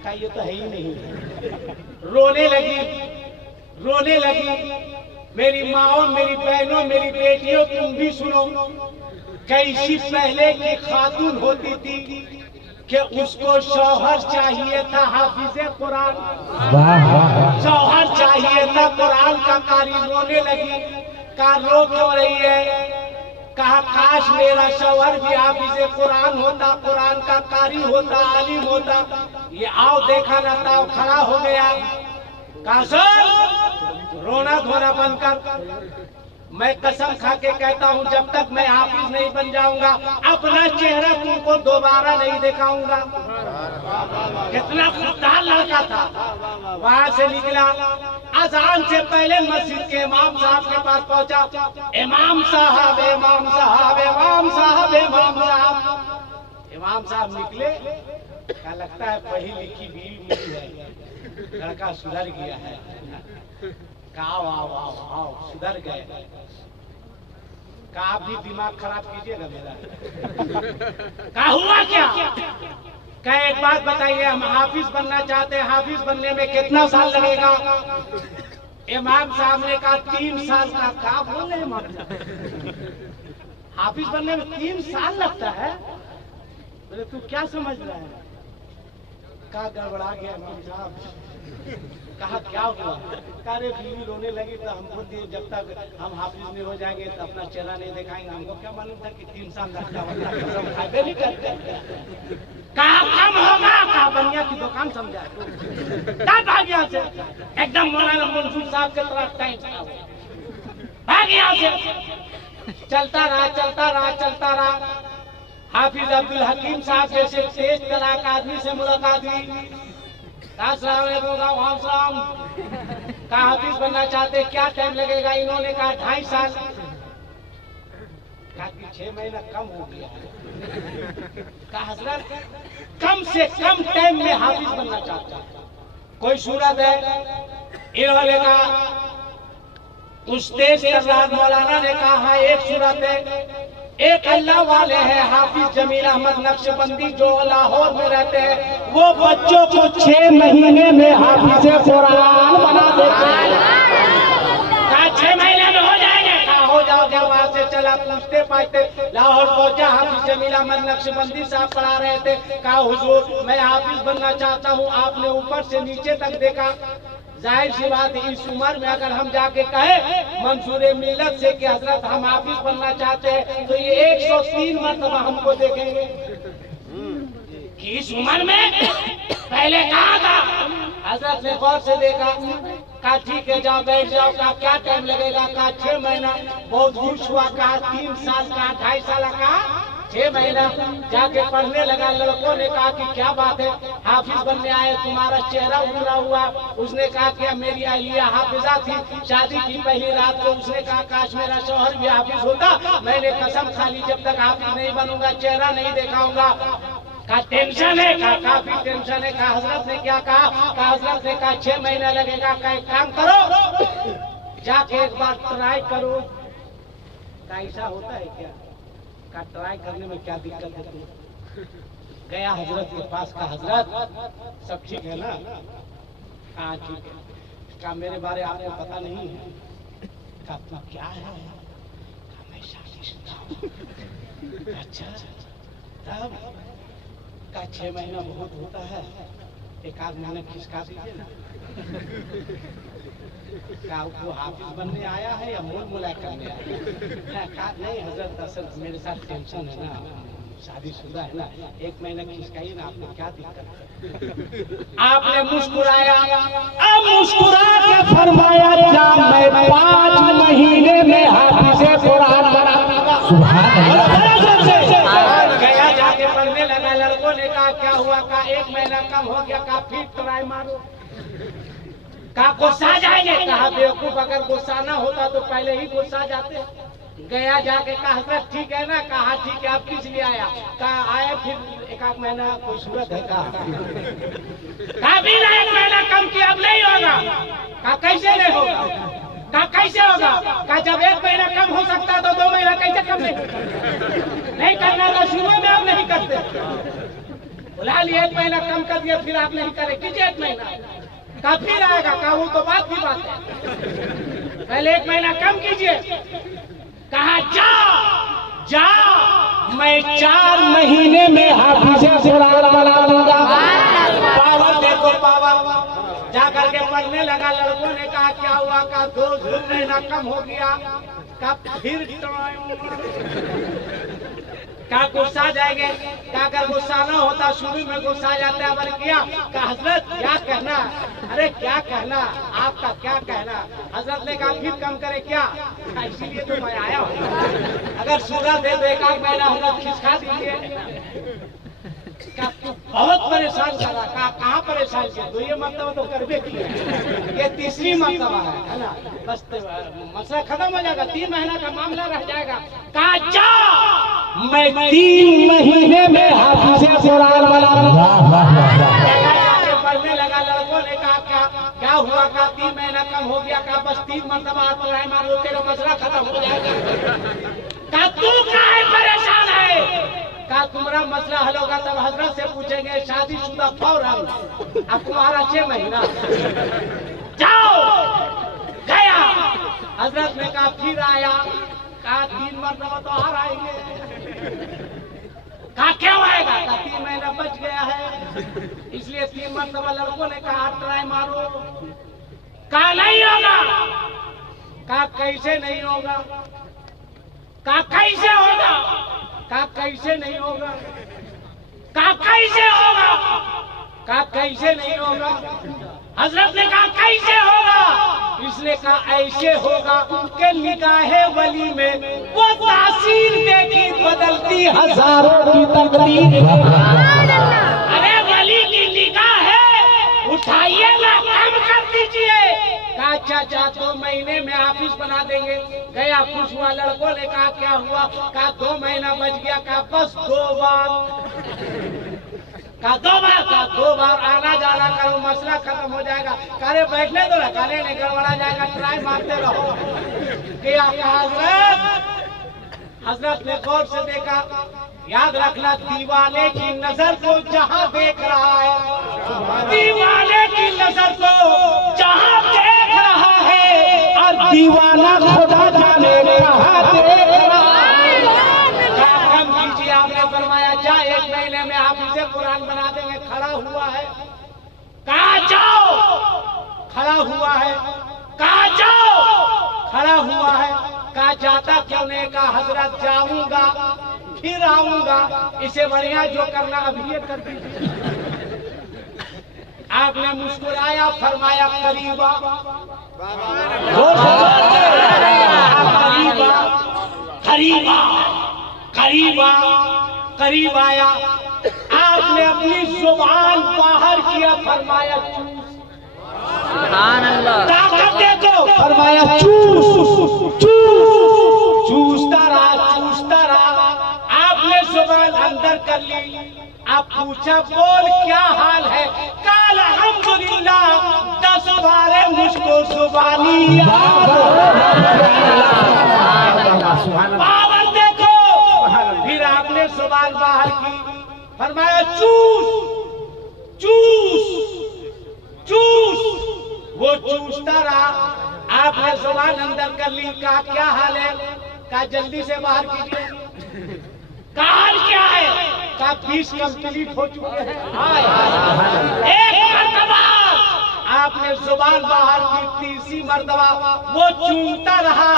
का ये तो है ही नहीं। रोने लगी। मेरी माओ, मेरी बहनों, मेरी बेटियों, तुम भी सुनो। कैसी पहले की खातून होती थी कि उसको शौहर चाहिए था हाफिज कुरान, शौहर चाहिए था कुरान का कारी। रोने लगी। कहा रो क्यों रही है? कहा काश मेरा शौहर भी हाफिज कुरान होता, कुरान का कारी होता, आलिम होता। ये आओ देखा ना था, खड़ा हो गया। कहा सर रोना धोना बंद कर। मैं कसम खा के कहता हूँ जब तक मैं हाफिज नहीं बन जाऊंगा अपना चेहरा तुमको दोबारा नहीं दिखाऊंगा। कितना खुददार लड़का था। वहां से निकला, अजान से पहले मस्जिद के इमाम साहब के पास पहुंचा। इमाम साहब, इमाम साहब, इमाम साहब, इमाम साहब। इमाम साहब निकले। क्या लगता है पढ़ी लिखी बीवी मिली है, लड़का सुधर गया है। आओ आओ आओ आओ, सुधर गए। का आप भी दिमाग खराब कीजिएगा मेरा। का हुआ क्या? क्या एक बात बताइए, हम हाफिज बनना चाहते हैं, हाफिज बनने में कितना साल लगेगा? इमाम साहब ने कहा 3 साल का। क्या बोल रहे इमाम साहब? हाफिज बनने में 3 साल लगता है? बोले तू क्या समझ रहा है? कहा गड़बड़ा गया इमाम साहब। कहा क्या हुआ? अरे बीवी रोने लगी तो हमको जब तक हम हाफिज नहीं हो जाएंगे तो अपना चेहरा नहीं दिखाएंगे। हमको क्या मालूम था कि 3 साल लगता है, नहीं करते। कहा कम होगा? कहा बनिया की दुकान समझा। भाग यहाँ से, एकदम मौलाना मंसूर साहब के तरह टाइम भाग यहाँ से। चलता रहा चलता रहा चलता रहा। हाफिज अब्दुल हकीम साहब जैसे तेज तलाक आदमी से मुलाकात हुई। कहा हाफिज बनना चाहते, क्या टाइम लगेगा? इन्होंने कहा 2.5 साल। कहा कि 6 महीना कम हो गया। कहा हजरत कम से कम टाइम में हाफिज बनना चाहता कोई सूरत है? इन्होंने कहा उस्ताद सरदार मौलाना ने कहा एक सूरत है। एक अल्लाह वाले हैं हाफिज जमील अहमद नक्शबंदी जो लाहौर में रहते हैं, वो बच्चों को 6 महीने में हाफिज कुरान बना देते हैं। कहा 6 महीने में हो जाएंगे? कहा हो जाओगे। वहां से चला, पूछते पाछते लाहौर पहुंचा। हाफिज जमील अहमद नक्शबंदी साहब पढ़ा रहे थे। कहा हुजूर मैं हाफिज बनना चाहता हूँ। आपने ऊपर से नीचे तक देखा। जाहिर सी बात है इस उम्र में अगर हम जाके कहे मंसूर मिल्लत से कि हजरत हम हाफिज बनना चाहते हैं तो ये 103 मरतबा हमको देखेंगे कि इस उम्र में पहले कहा था। हजरत ने गौर से देखा। कहा ठीक है जाओ बैठ जाओ। कहा क्या टाइम लगेगा? कहा 6 महीना। बहुत खुश हुआ। कहा 3 साल। कहा 2.5 साल। कहा 6 महीना जाके पढ़ने लगा। लड़कों ने कहा कि क्या बात है, हाफिज बनने आए, तुम्हारा चेहरा उतरा हुआ। उसने कहा कि मेरी अहलिया हाफिजा थी, शादी की पहली रात को उसने कहा काश मेरा शौहर भी हाफिज होता। मैंने कसम खा ली जब तक हाफिज नहीं बनूंगा चेहरा नहीं दिखाऊंगा। का टेंशन है, का काफी टेंशन है। का हजरत ने क्या कहा? का हजरत ने कहा 6 महीना लगेगा, का एक काम करो, जाके एक बार ट्राई करो। का ऐसा होता है क्या? का ट्राई करने में क्या दिक्कत है? गया हजरत के पास, का हजरत सब ठीक है ना? हाँ ठीक है। का मेरे बारे आपको पता नहीं है? का तो क्या है? का मैं शादीशुदा हूँ। अच्छा तब का 6 महीना बहुत होता है, एक आध महीना खिसका दीजिए ना। का वो हाफिज बनने आया है या मोल मुलाय करने आया है? का नहीं हजरत असल मेरे साथ टेंशन है ना, शादीशुदा है ना, 1 महीना खिसकाइए ना, आपको क्या दिक्कत है? आपने मुस्कुराया, अब मुस्कुरा के फरमाया क्या मैं 5 महीने में हाफिज कुरान बना दूंगा। सुभान अल्लाह। गया जाके पढ़ने लगा। लड़कों ने कहा क्या हुआ? का 1 महीना कम हो गया। का फिर ट्राई मारो। का गुस्सा जाएंगे? कहा बेवकूफ, अगर गुस्सा ना होता तो पहले ही गुस्सा जाते। गया जाके कहा हजरत ठीक है ना? कहा ठीक है। आप किस लिए आया? कहा आया फिर 1 महीना कोई सूरत है? कहा भी ना 1 महीना कम किया अब नहीं होगा। कहा कैसे नहीं होगा? कहा कैसे होगा? कहा जब 1 महीना कम हो सकता तो 2 महीना कैसे कम नहीं करना था? शुरू में आप नहीं करते, बुला लिए 1 महीना कम कर दिया, फिर आप नहीं करे, कीजिए 1 महीना। का फिर आएगा? कहा वो तो बात की बात है, पहले 1 महीना कम कीजिए। कहा जा मैं 4 महीने में हाफिज कुरान बना दूंगा। पावर देखो पावर। जा करके पढ़ने लगा। लड़कों ने कहा क्या हुआ? का 2 महीना कम हो गया। का फिर का गुस्सा जाएंगे? का अगर गुस्सा ना होता, शुरू में गुस्सा जाता है, किया का हजरत क्या कहना? अरे क्या कहना, आपका क्या कहना? हजरत ने कहा फिर कम करे क्या? इसीलिए तो मैं आया हूँ। अगर सूरत है तो 1 महीना हजरत खिसका दीजिए। बहुत परेशान करा। कहाँ परेशान किया? 2 मरतबा तो करबे किया, ये 3री मरतबा है ना? बस मसला खत्म हो जाएगा, 3 महीना का मामला रह जाएगा। कहा जा मैं 3 महीने में हाफिज कुरान बना दूंगा। पढ़ने लगा। लड़कों ने कहा क्या हुआ? का 3 महीना कम हो गया। का बस 3 मरतबा ट्राई मारो, तेरा मसला खत्म हो जाएगा। का तू काहे परेशान है? का तुम्हारा मसला हल होगा तब हजरत से पूछेंगे। शादीशुदा फौरन, अब तुम्हारा 6 महीना। जाओ। गया हजरत ने कहा फिर आया। कहा 3 मरतबा तो हार आएंगे। कहा क्या आएगा? का 3 महीना बच गया है, इसलिए 3 मरतबा। लड़कों ने कहा ट्राई मारो। कहा नहीं होगा। कहा कैसे नहीं होगा? कहा कैसे होगा? कहा कैसे नहीं होगा? कहा कैसे होगा? कहा कैसे नहीं होगा? हजरत ने कहा कैसे होगा? इसने कहा ऐसे होगा कि निगाहे वली में वो तासीर देखी बदलती हजारों की तकदीर। अरे वली की निगाह है, उठाइए ना, कम कर दीजिए। कहा चाचा 2 महीने में हाफिज बना देंगे। गया खुश हुआ। लड़कों ने कहा क्या हुआ? कहा 2 महीना बच गया। कहा बस 2 बार। कहा 2 बार? कहा 2 बार आना जाना करो, मसला खत्म हो जाएगा। करे बैठने दो ना, काले नहीं गड़बड़ा जाएगा, ट्राई मारते रहो। क्या हजरत ने गौर से देखा। याद रखना, दीवाने की नजर को जहाँ देख रहा है, दीवाने की नजर को जहाँ देख रहा है, और दीवाना खुदा जाने कहाँ देख रहा है। कम कीजिए। आपने फरमाया जा 1 महीने में हाफिज कुरान बना देंगे। खड़ा हुआ है। कहा जाओ। खड़ा हुआ है। कहा जाओ। खड़ा हुआ है। कहा जाता क्यों नहीं? कहा हजरत जाऊंगा फिर आऊंगा, इसे बढ़िया जो करना अभी ये कर दीजिए। आपने मुस्कुराया, फरमाया करीबा। करीबा करीबा करीबा करीब आया, आपने अपनी जुबान बाहर किया, फरमाया चूस। सुभान अल्लाह। ताकत देखो, फरमाया चूस चूस। चूसता रहा, चूसता रहा। आपने जुबान अंदर कर ली। आप पूछा बोल क्या हाल है? काल अल्हम्दुलिल्लाह 10 बारे मुझको जुबानी पावर देखो। फिर आपने जुबान बाहर की, फरमाया चूस चूस चूस। वो चूसता रहा। आपने जुबान अंदर कर ली। कहा क्या हाल है? कहा जल्दी से बाहर कीजिए। कहा हाल क्या है? कहा 20 कंप्लीट हो चुके हैं। एक मरतबा आपने जुबान बाहर की, तीसरी मरतबा वो चूमता रहा।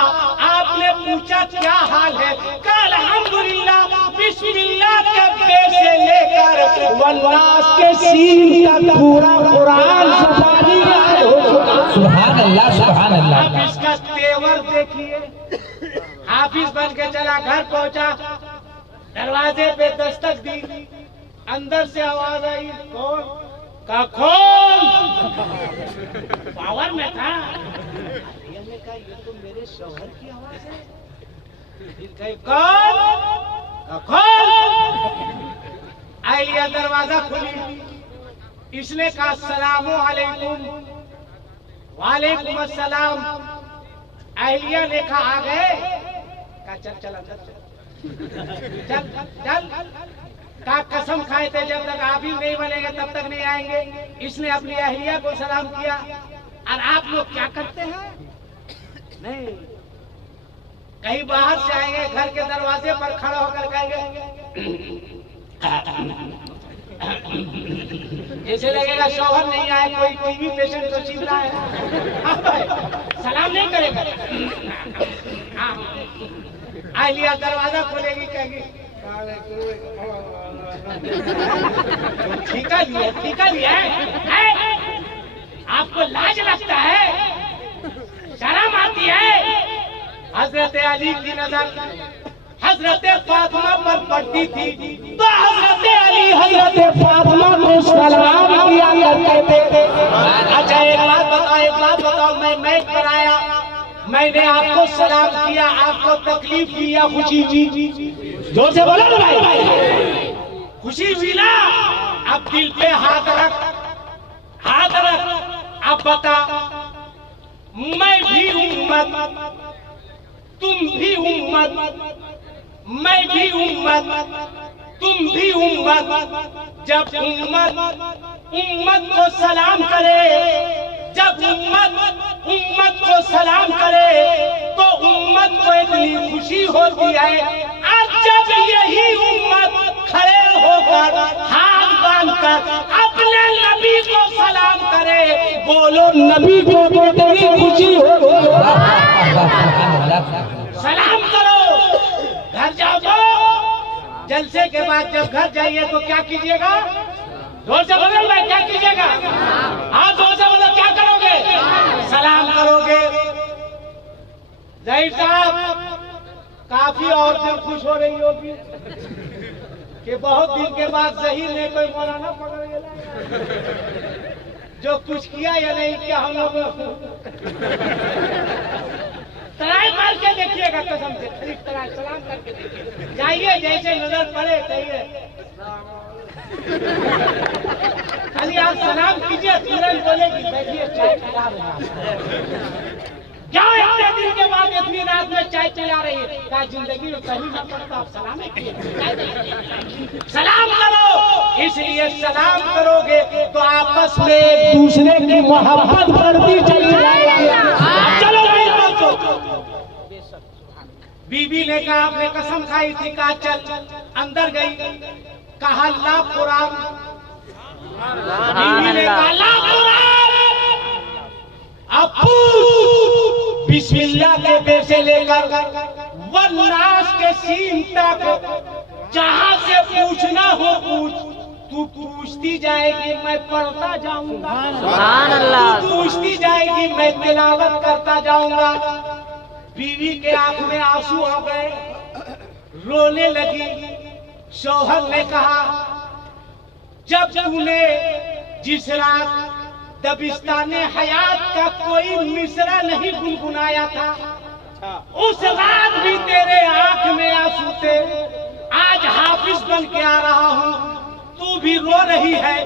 आपने पूछा क्या हाल है? कहा अल्हम्दुलिल्लाह बिस्मिल्लाह के बे से लेकर वन्नास के सीन तक पूरा कुरान ज़बानी याद हो चुका। सुभान अल्लाह, सुभान अल्लाह। अब इसका तेवर देखिए। हाफिज बन के चला, घर पहुंचा, दरवाजे पे दस्तक दी, अंदर से आवाज आई, कौन? का खोल। पावर में था। ने कहा ये तो मेरे शौहर की आवाज है। फिर कहे कौन? का खोल। आइलिया दरवाजा खुली। इसने कहा अस्सलामु अलैकुम। वालेकुम अस्सलाम। अहलिया ने कहा आ गए? कहा चल चल अंदर चल चल चल। कहा कसम खाए थे जब तक आप ही नहीं बनेंगे तब तक नहीं आएंगे। इसने अपनी अहलिया को सलाम किया। और आप लोग क्या करते हैं? नहीं, कहीं बाहर से आएंगे, घर के दरवाजे पर खड़ा होकर कहेंगे, जैसे लगेगा शौहर नहीं आए, कोई टीवी पेशेंट तो चीज रहा है। सलाम नहीं करेगा। अहलिया दरवाजा खोलेगी, कहेगी ठीका लिया, ठीका लिया है? आपको लाज लगता है? शर्म आती है? हजरत अली की नजर हजरत फातिमा पर पड़ती थी तो हजरत अली हजरत फातिमा को सलाम किया करते थे। अच्छा एक बात बताओ, मैं कराया, मैंने आपको सलाम किया, आपको तकलीफ हुई या खुशी हुई? जोर से बोलो ना भाई। खुशी हुई ना? अब दिल पे हाथ रख, हाथ रख। अब बता, मैं भी उम्मत, तुम भी उम्मत, मैं भी उम्मत, तुम भी उम्मत। जब उम्मत को सलाम करे, जब उम्मत को सलाम करे तो उम्मत को इतनी खुशी होती है। और जब यही उम्मत खड़े होकर हाथ बांधकर अपने नबी को सलाम करे, बोलो नबी को कितनी खुशी होती है। सलाम करो, घर जाओ। जलसे के बाद जब घर जाइए तो क्या कीजिएगा? जोर से बोलो भाई, क्या कीजिएगा? हाँ जोर से बोलो, क्या करोगे? सलाम करोगे। जहीर साहब, काफी औरतें खुश हो रही होगी कि बहुत दिन के बाद जहीर ने कोई मौलाना पकड़ लिया जो कुछ किया या नहीं किया। हम लोग तराई मार के देखिएगा, कसम से खरीद तराई सलाम करके देखिए। जाइए, जैसे नजर पड़े कहिए खाली आप सलाम कीजिए, तुरंत बोलेगी बैठिए चाय पिला रहे हैं। क्या इतने दिन के बाद इतनी रात में चाय चला रही है? क्या जिंदगी में कहीं ना पड़ता आप सलाम किए? सलाम करो, इसलिए सलाम करोगे तो आपस में एक दूसरे की मोहब्बत बढ़ती चली जाएगी। चलो बीबी ने कहा, आपने कसम खाई थी, कहा चल। अंदर गई, कहा ला कुरान। बीबी ने कहा ला कुरान। अब बिस्मिल्लाह के बे से लेकर वन्नास के सीन तक जहां से पूछना हो पूछ। तू पूछती जाएगी, मैं पढ़ता जाऊंगा। सुभान अल्लाह। तू पूछती जाएगी, मैं तिलावत करता जाऊंगा। बीवी के आंख में आंसू आ गए, रोने लगी। शौहर ने कहा, जब तूने जिस रात दबिस्ताने हयात का कोई मिसरा नहीं गुनगुनाया था, उस रात भी तेरे आंख में आंसू थे। आज हाफिज बन के आ रहा हूँ, तू भी रो रही है।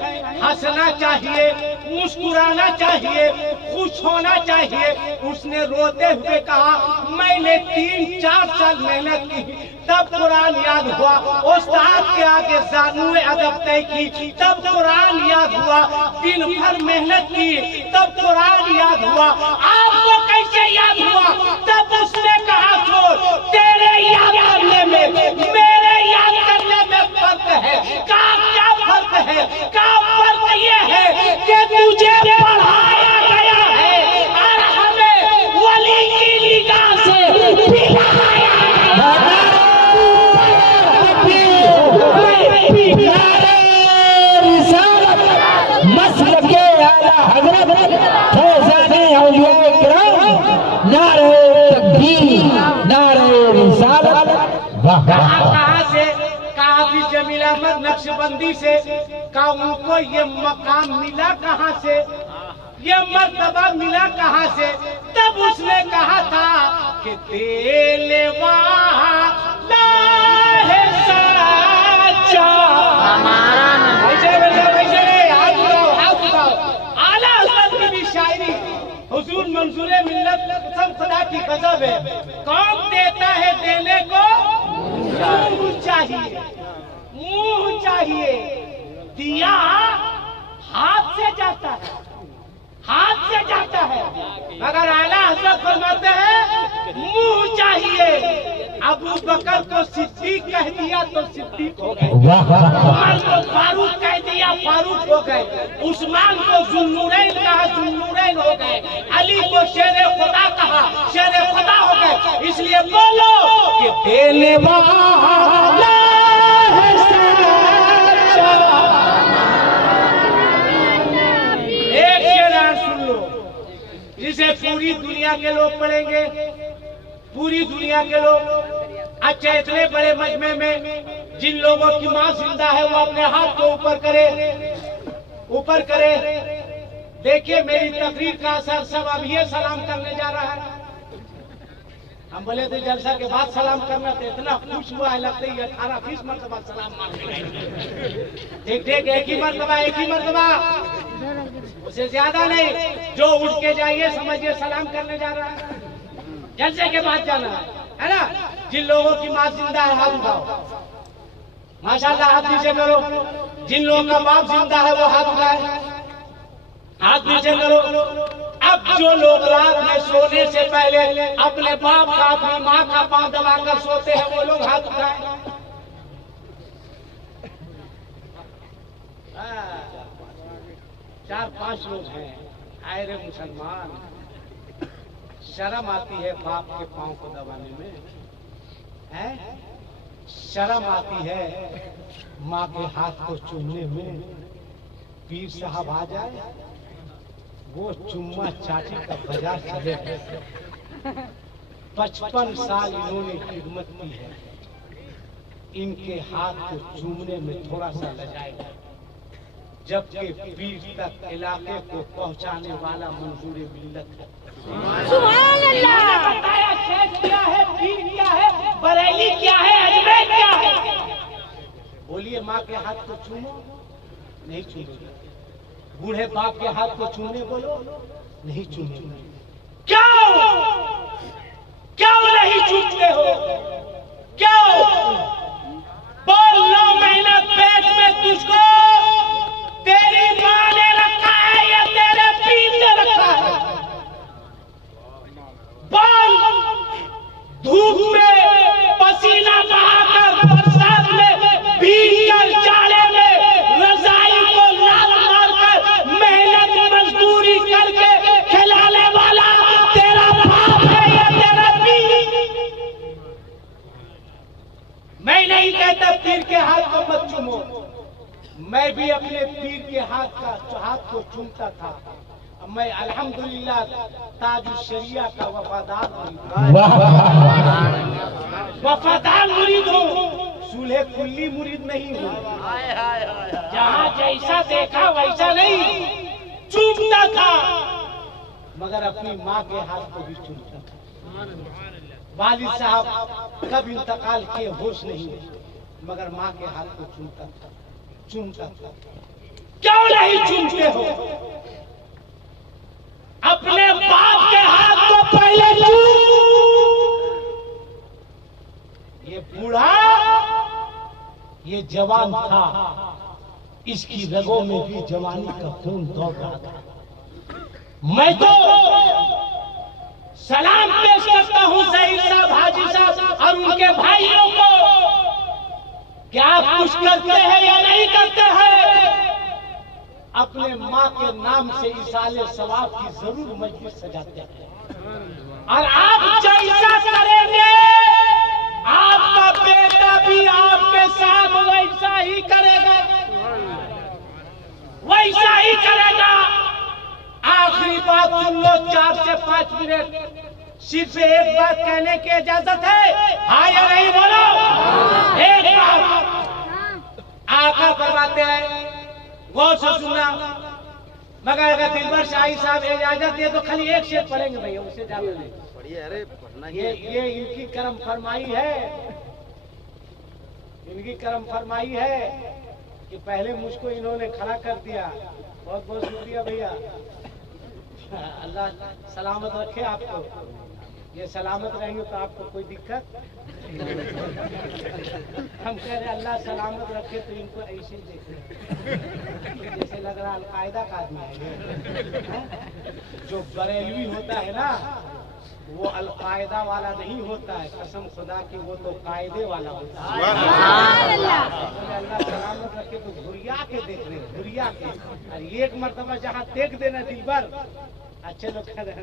हंसना चाहिए, मुस्कुराना चाहिए, खुश होना चाहिए। उसने रोते हुए कहा, मैंने 3-4 साल मेहनत की, तब कुरान याद हुआ। उस्ताद के आगे ज़ानुए अदब तय की, तब कुरान याद हुआ। दिन भर मेहनत की, तब कुरान याद हुआ। आपको कैसे याद हुआ? तब उसने कहा, छोड़, तेरे याद करने में मेरे याद करने में फर्क है। क्या फर्क है? क्या फर्क ये है कि तुझे पढ़ाया गया है और हमें वली की निगाह से पिलाया कहाँ से? हाफिज जमील अहमद नक्शबंदी से। का उनको ये मकाम मिला कहाँ से, ये मर्तबा मिला कहाँ से? तब उसने कहा था कि देने वाला है सच्चा हमारा वैसे हाथ उठाओ। आला हज़रत की भी शायरी, हुजूर मंजूर मिल्लत सब खुदा की गजब है। कौन देता है देने को? मुंह चाहिए, मुंह चाहिए। दिया हाथ से जाता है, हाथ से जाता है, मगर आला हज़रत फरमाते हैं मुंह चाहिए। अबू बकर को सिद्दीक कह दिया तो सिद्दीक हो गए, उमर को फारूक कह दिया फारूक हो गए, उस्मान को जुन्नूरैन कहा जुन्नूरैन हो गए, अली को शेरे खुदा कहा शेरे खुदा हो गए। इसलिए बोलो कि देने वाला है सच्चा। एक शेर सुन लो, जिसे पूरी दुनिया के लोग पढ़ेंगे, पूरी दुनिया के लोग। अच्छा, इतने बड़े मजमे में जिन लोगों की मां जिंदा है वो अपने हाथ को ऊपर करे, ऊपर करे। देखिए मेरी तकरीर का असर सब अभी सलाम करने जा रहा है। हम बोले थे जलसा के बाद सलाम करना, तो इतना खुश हुआ है लगता है 18-20 मरतबा सलाम मांगे। ठीक ठीक, एक ही मरतबा, उससे ज्यादा नहीं। जो उठ के जाइए समझिए सलाम करने जा रहा है, जलसे के बाद जाना है ना। जिन लोगों की मां जिंदा है हाथ उठाओ, माशाल्लाह हाथ नीचे करो। जिन लोगों का बाप जिंदा है वो हाथ उठाए, हाथ नीचे करो। अब जो लोग रात में सोने से पहले अपने बाप का अपनी माँ का पांव दबाकर सोते हैं वो लोग हाथ उठाए। 4-5 लोग हैं। आए रे मुसलमान, शर्म आती है बाप के पांव को दबाने में, है शर्म आती है माँ के हाथ को चूमने में। पीर साहब आ जाए, वो चुम्मा चाटी का बाजार चले। 55 साल इन्होंने खिदमत की है, इनके हाथ को चूमने में थोड़ा सा लजाएगा, जबकि पीर तक इलाके को पहुंचाने वाला मंजूर मिल्लत है। सुभान अल्लाह। बताया शेख क्या है, पीर क्या है, बरेली क्या है, अजमेर क्या है। बोलिए माँ के हाथ को चूमो, नहीं चूमोगे। बूढ़े बाप के हाथ को चूमने बोलो, नहीं चूमोगे। क्यों नहीं चूमते हो? क्यों? बोल 9 महीना पेट में तुझको तेरी माँ ने रखा है या तेरे पीर ने रखा है? बोल, धूप में पसीना बहाकर, बरसात में भीगकर, जाड़े में रजाई को लाल मारकर मेहनत मजदूरी करके खिलाने वाला तेरा बाप है या तेरा पीर? मैं नहीं कहता पीर के हाथ को मत चूमो, मैं भी अपने पीर के हाथ को चूमता था। मैं अल्हम्दुलिल्लाह ताजुश शरिया का वफादार मुरीद हूँ। सूल्हे कुल्ली मुरीद नहीं हूँ। जहाँ जैसा देखा वैसा नहीं, चूमता था मगर अपनी माँ के हाथ को भी चूमता था। वालिद साहब कब इंतकाल किए होश नहीं, मगर माँ के हाथ को चूमता था। क्यों नहीं चूमते हो? अपने बाप के हाथ को पहले चूम। ये बूढ़ा, ये जवान था, इसकी रगों में भी जवानी का खून दौड़ रहा था। मैं तो सलाम पेश करता हूँ सईद साहब, हाजी साहब और उनके भाइयों को, क्या आप कुछ करते हैं या नहीं करते हैं? अपने माँ के नाम से इसाले सवाब की जरूर मजलिस सजाते हैं, और आप जैसा करेंगे आपका बेटा भी आपके साथ वैसा ही करेगा, वैसा ही करेगा। आखिरी बात सुन लो, 4 से 5 मिनट, सिर्फ एक बात कहने की इजाजत है, हाँ या नहीं बोलो? एक बात आका फरमाते हैं, गौर से सुनना, मगर अगर दिलबर शाही साहब इजाजत दे तो खाली एक शेर पढ़ेंगे भैया, उससे ज्यादा नहीं। ये इनकी करम फरमाई है, इनकी करम फरमाई है कि पहले मुझको इन्होंने खड़ा कर दिया। बहुत बहुत शुक्रिया भैया, अल्लाह सलामत रखे आपको। ये सलामत रहेंगे तो आपको कोई दिक्कत हम कह रहे अल्लाह सलामत रखे, तो इनको ऐसे देखे जैसे लग रहा अलकायदा का आदमी है। जो बरेलवी होता है ना, वो अलकायदा वाला नहीं होता है, कसम खुदा की, वो तो कायदे वाला होता है। अल्लाह सलामत रखे तो घुरिया के देख रहे, घुरिया के, और एक मरतबा जहाँ देख देना दिलबर, अच्छे लोग कह रहे हैं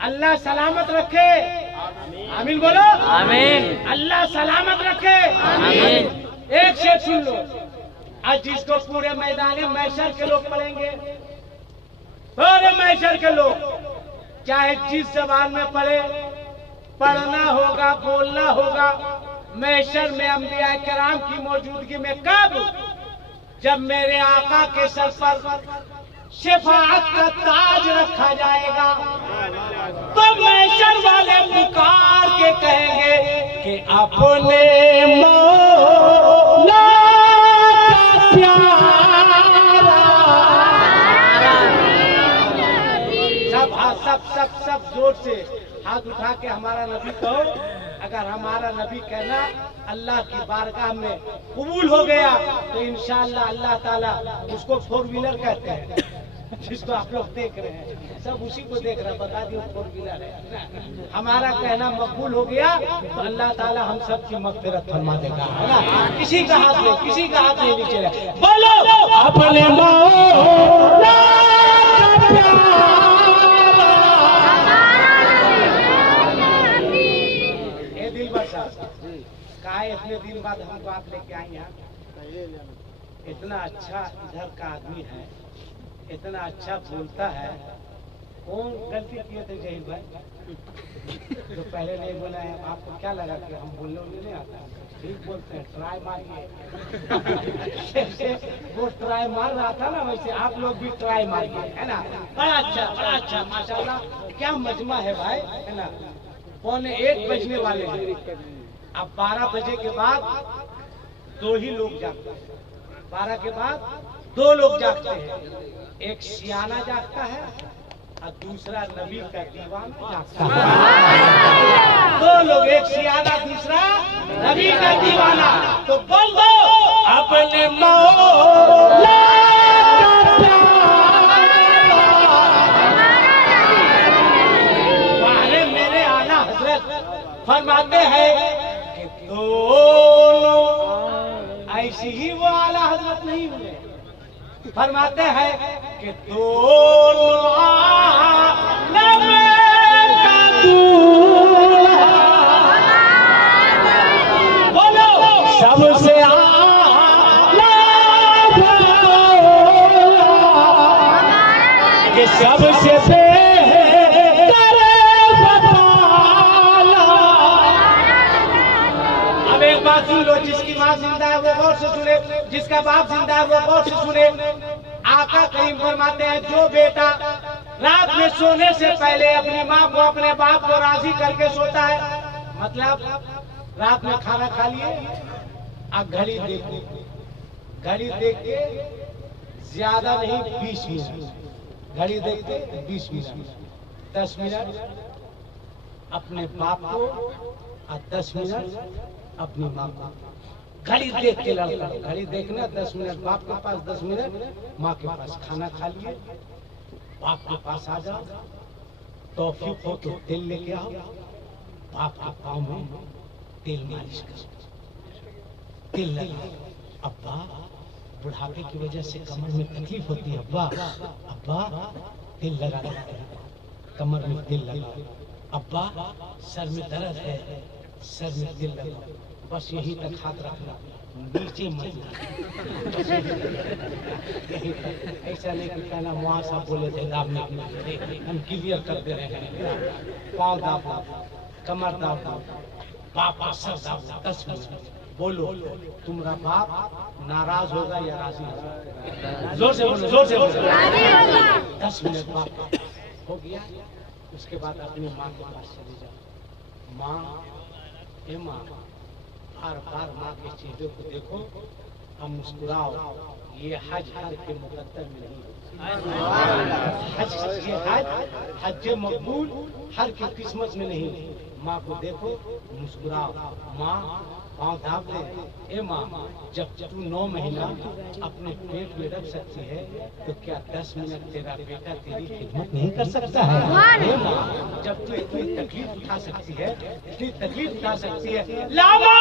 अल्लाह सलामत रखे, आमीन बोलो, आमीन। अल्लाह सलामत रखे, आमीन। एक शेर सुन लो, आज जिसको पूरे मैदान मैशर के लोग पढ़ेंगे, पूरे मैशर के लोग, चाहे जिस जबान में पढ़े, पढ़ना होगा, बोलना होगा। मैशर में अंबिया किराम की मौजूदगी में कब? जब मेरे आका के सर पर शफाअत का ताज रखा जाएगा, तो मैशर वाले पुकार के कहेंगे कि अपने मौला का प्यारा। सब जोर से हाथ उठा के हमारा नबी कहो। अगर हमारा नबी कहना अल्लाह की बारगाह में कबूल हो गया तो इंशाअल्लाह अल्लाह ताला उसको 4 व्हीलर कहते हैं, जिसको आप लोग देख रहे हैं, सब उसी को देख रहे हैं, बता दियो 4 व्हीलर है। हमारा कहना मकबूल हो गया तो अल्लाह ताला हम सब की मग़फ़िरत फरमा देगा, है ना? किसी का हाथ नहीं, किसी का हाथ नहीं नीचे रहे, बोलो अपने मौला का प्यार। इतने दिन बाद हम बात लेके आए यहाँ, इतना अच्छा इधर का आदमी है, इतना अच्छा बोलता है। कौन गलती किए थे जहीर भाई जो पहले नहीं बोला है? आपको क्या लगा कि हम बोलने नहीं आता? ठीक बोलते हैं, ट्राई मारिए वो ट्राई मार रहा था ना, वैसे आप लोग भी ट्राई मारिए, है ना? बड़ा अच्छा माशाल्लाह, क्या मजमा है भाई, है ना? 1:45 बजने वाले हैं। अब 12 बजे के बाद 2 ही लोग जागते हैं, 12 के बाद 2 लोग जागते हैं, एक सियाना जागता है और दूसरा नबी का दीवाना जागता है। 2 लोग, एक सियाना दूसरा नबी का दीवाना। तो बोल दो अपने मौला का प्यार। वाले मेरे आला हजरत फरमाते हैं दोनों, ऐसी ही वो आला हजरत नहीं हुए, फरमाते हैं कि दोनों आलम का दूल्हा, बोलो सबसे आला कि सबसे सुन लो, जिसकी माँ जिंदा है वो गौर से सुने, जिसका बाप जिंदा है वो गौर से सुने। आका करीम फरमाते हैं, जो बेटा रात में सोने से पहले अपनी माँ को अपने बाप को राजी करके सोता है, मतलब रात में खाना खा लिए, आप घड़ी देख के ज्यादा नहीं 20 मिनट घड़ी देखते 20 मिनट 10 मिनट अपने बाप को और 10 मिनट अपनी माँ को। घड़ी देख के लड़का, घड़ी देखना 10 मिनट बाप के पास, 10 मिनट माँ के पास। खाना खा लिए, बाप के पास आ जाओ, तौफीक हो तो तेल लेके आओ, बाप के पाँव में तेल मालिश करो, तेल लगाओ। अब्बा बुढ़ापे की वजह से कमर में तकलीफ होती है, अब्बा तेल लगा देते हैं, कमर में तेल लगाओ। अब्बा सर में दर्द है, सर में तेल लगाओ। बस यही तक हाथ रखना, नीचे मत। ऐसा नहीं कि कहना वहाँ साहब बोले थे दाबने के लिए, हम क्लियर कर दे रहे हैं। पाँव दाबो, कमर दाबो, बाप सर दाबो, 10 मिनट बोलो। तुम्हारा बाप नाराज होगा या राजी होगा? जोर से बोलो, जोर से बोलो। 10 मिनट बाप हो गया, उसके बाद अपनी माँ के पास चले जाओ। माँ, हे माँ, बार बार माँ के चेहरे को देखो और मुस्कुराओ। ये हज के मुकद्दर में नहीं, हज मकबूल हर की किस्मत में नहीं। माँ को देखो, मुस्कुराओ। माँ पाँव दाब दे। ए माँ, जब तू 9 महीना अपने पेट में रख सकती है तो क्या 10 मिनट तेरा बेटा तेरी खिदमत नहीं कर सकता है? ए माँ, जब तू इतनी तकलीफ उठा सकती है, इतनी तकलीफ उठा सकती है, लामा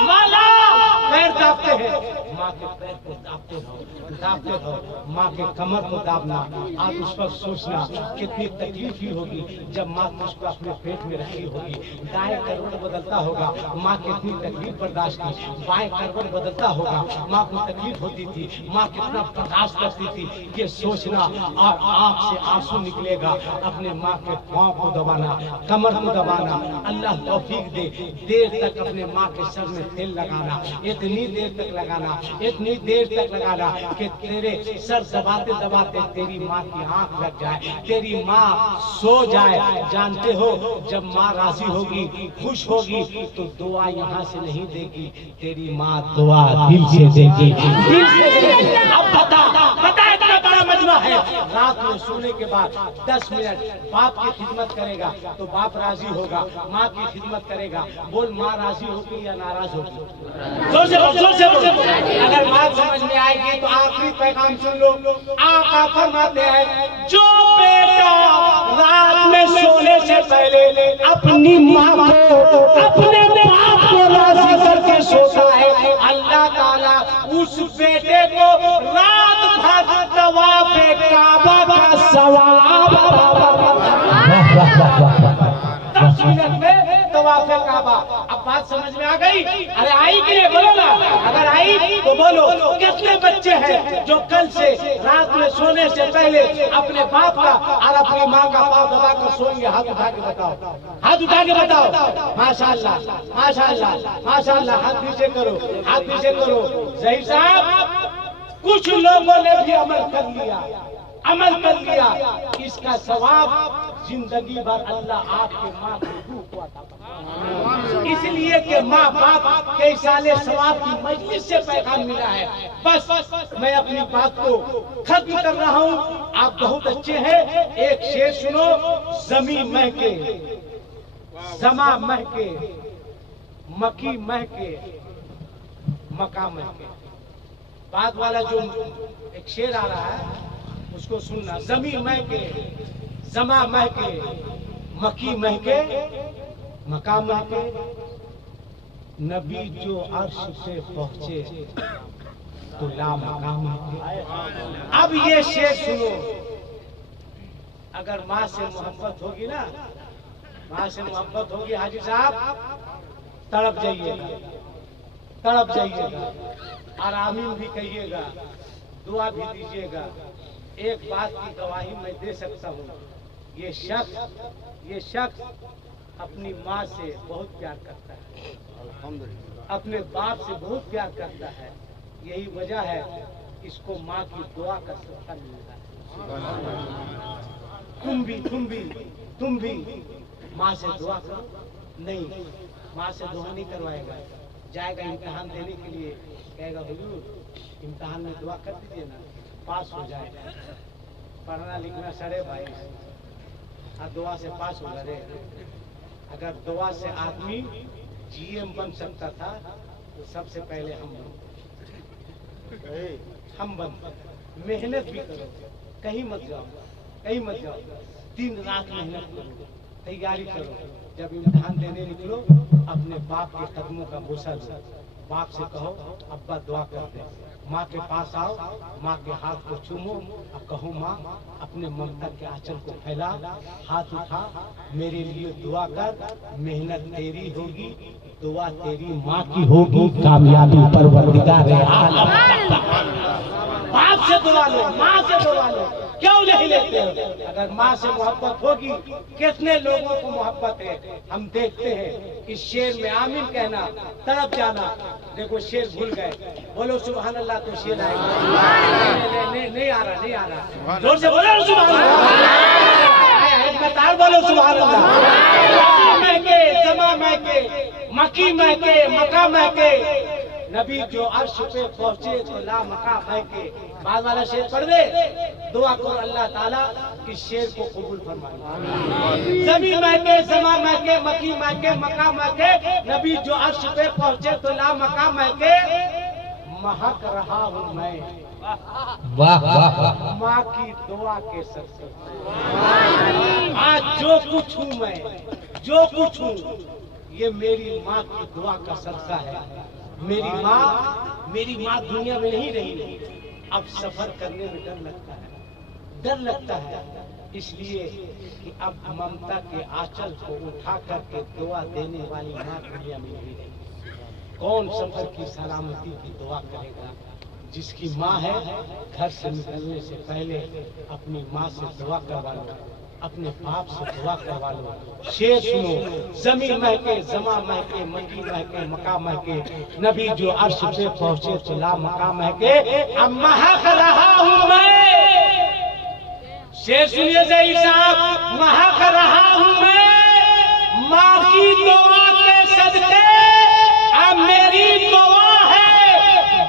माला पैर दाबते हैं, माँ के पैर को दाबते रहो। माँ के कमर को दाबना। आप उस पर सोचना कितनी तकलीफ ही होगी जब माँ उसको अपने पेट में रखी होगी। दाएं करवट बदलता होगा, माँ कितनी तकलीफ बर्दाश्त की। बाएं करवट बदलता होगा, माँ को तकलीफ होती थी, माँ कितना बर्दाश्त करती थी, ये सोचना। और आंख से आंसू निकलेगा, अपने माँ के पाँव को दबाना, कमर को दबाना। अल्लाह तौफीक दे, देर तक अपने माँ के सर में तेल लगाना, इतनी देर तक लगाना, इतनी देर तक लगाना कि तेरे सर दबाते दबाते तेरी माँ की आंख लग जाए, तेरी माँ सो जाए। जानते हो, जब माँ राजी होगी, खुश होगी तो दुआ यहाँ से नहीं देगी, तेरी माँ दुआ दिल से देगी, दिल से देगी। अब बता इतना बड़ा मजमा है, रात में सोने के बाद 10 मिनट बाप की खिदमत करेगा तो बाप राजी होगा, माँ की खिदमत करेगा। बोल, माँ राजी होगी या नाराज होगी? जोर से बोल। अगर बात समझ में आएगी तो आखिरी पैगाम सुन लो। आका फरमाते हैं, जो बेटा रात में सोने से पहले अपनी माँ को, अपने बाप को राजी करके सोता है, अल्लाह ताला उस बेटे को रात भर तवाफ़े काबा का सवाब 10 मिनट में तवाफ़े काबा। अब बात समझ में आ गई? अरे आई कि नहीं? बोलो ना। अगर आई तो बोलो, कितने बच्चे हैं जो कल से रात में सोने से पहले अपने बाप का और अपनी माँ का पाँव दबा कर सोएंगे? हाथ उठा के बताओ, हाथ उठा के बताओ। माशाअल्लाह, माशाअल्लाह, माशाअल्लाह। हाथ पीछे करो, हाथ पीछे करो। ज़हीर साहब, कुछ लोगों ने भी अमल कर लिया, इसका सवाब जिंदगी भर अल्लाह आपके माँ की रूह को अता फरमाए। इसलिए कि माँ बाप के साले सवाब की मजलिस से पैगाम मिला है। बस मैं अपनी बात को खत्म कर रहा हूँ। आप बहुत अच्छे हैं। एक शेर सुनो। जमीन महके, जमा महके, मकी महके, मका महके। बाद वाला जो एक शेर आ रहा है उसको सुनना। जमीन महके, जमा महके, मकी महके, मका महके, नबी जो अर्श से पहुंचे तो ला मका महके। अब ये शेर सुनो। अगर माँ से मोहब्बत होगी ना, माँ से मोहब्बत होगी हाजी साहब, तड़प जाइएगा, तड़प जाइएगा। और आमीन भी कहिएगा, दुआ भी दीजिएगा। एक बात की गवाही मैं दे सकता हूँ, ये शख्स अपनी माँ से बहुत प्यार करता है। अल्हम्दुलिल्लाह। अपने बाप से बहुत प्यार करता है। यही वजह है इसको माँ की दुआ का सदका मिलता है। तुम भी माँ से दुआ करो। नहीं, माँ से दुआ नहीं करवाएगा, जाएगा इम्तिहान देने के लिए, कहेगा हुजूर इम्तिहान में दुआ कर दीजिए ना, पास हो जाएगा। पढ़ना लिखना सड़े भाई, और दुआ से पास हो जाए। अगर दुआ से आदमी जीएम बन सकता था तो सबसे पहले हम बन। मेहनत भी करो, कहीं मत जाओ, दिन रात मेहनत करो, तैयारी करो। जब इम्तिहान देने निकलो अपने बाप के कदमों का बोसा लो, बाप से कहो अब्बा दुआ कर दे। माँ के पास आओ, माँ के हाथ को चूमो और कहो माँ अपने ममता के आंचल को फैला, हाथ उठा, मेरे लिए दुआ कर, मेहनत तेरी होगी, दुआ तेरी माँ की होगी, कामयाबी परवरदिगार आलम। बाप से दुआ लो, माँ से दुआ लो, क्यों नहीं लेते हो? अगर माँ से मोहब्बत होगी, कितने लोगों को मोहब्बत है हम देखते हैं। इस शेर में आमीन कहना, तरफ जाना, देखो शेर भूल गए, बोलो सुभान अल्लाह तो शेर आएगा। नहीं आ रहा, जोर से बोलो सुभान अल्लाह, कतार बोलो सुभान अल्लाह। महके जमा महके, मकी महके, मका महके, नबी जो अर्श पे पहुंचे तो ला मका महके। बाद वाला शेर पढ़ दे, दुआ करो अल्लाह ताला कि शेर को कबूल फरमाए। जमी महके, जमा महके, मकी महके, मका महके, नबी जो अर्श पे पहुंचे तो ला मका महके। महक रहा हूँ मैं, वाह वाह, माँ की दुआ के सदके। आज जो कुछ हूँ मैं, जो कुछ हूँ, ये मेरी माँ की दुआ का सदका है। मेरी माँ दुनिया में नहीं रही, अब सफर करने में डर लगता है, इसलिए कि अब ममता के आंचल को उठा करके दुआ देने वाली माँ दुनिया में नहीं रही। कौन सफर की सलामती की दुआ करेगा? जिसकी माँ है, घर से निकलने से पहले अपनी माँ से दुआ करवा लो, अपने बाप से दुआ करवा लो। शेर सुनो, जमीन महके, जमा महके, मकी महके, मका महके, नबी जो अर्श पे पहुंचे तो ला मका महके। अब महक रहा हूँ मैं, शेर सुनिए जय साहब, महक रहा हूँ मैं, माँ की दुआ के सदके। अब मेरी दुआ है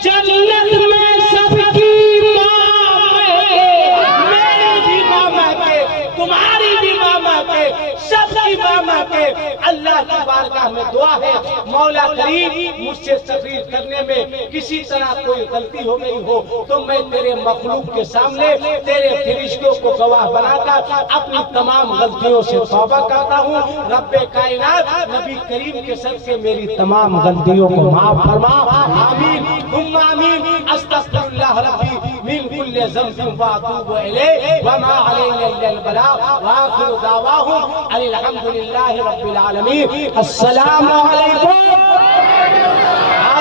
जन्नत में सबकी माँ मेरी भी माँ महके, तुम्हारी भी माँ महके, सबकी माँ महके। अल्लाह की बारगाह में दुआ है, मौला करीम मुझसे तकरीर करने में किसी तरह कोई गलती हो गई हो तो मैं तेरे मखलूक के सामने तेरे फरिश्तों को गवाह बनाकर अपनी तमाम गलतियों से तौबा करता हूँ। रब्बे कायनात नबी करीम के सर से मेरी तमाम गलतियों को माफ फरमा। आमीन हुम्मा आमीन। अस्तगफिरुल्लाह रब्बी मिन कुल्ली ज़ंबिन व अतूबु इलैहि व मा अलैना इल्लल बलाग व आखिरु दावाहुम अनिल हम्दुलिल्लाहि रब्बिल आलमीन। अस्सलामु अलैकुम।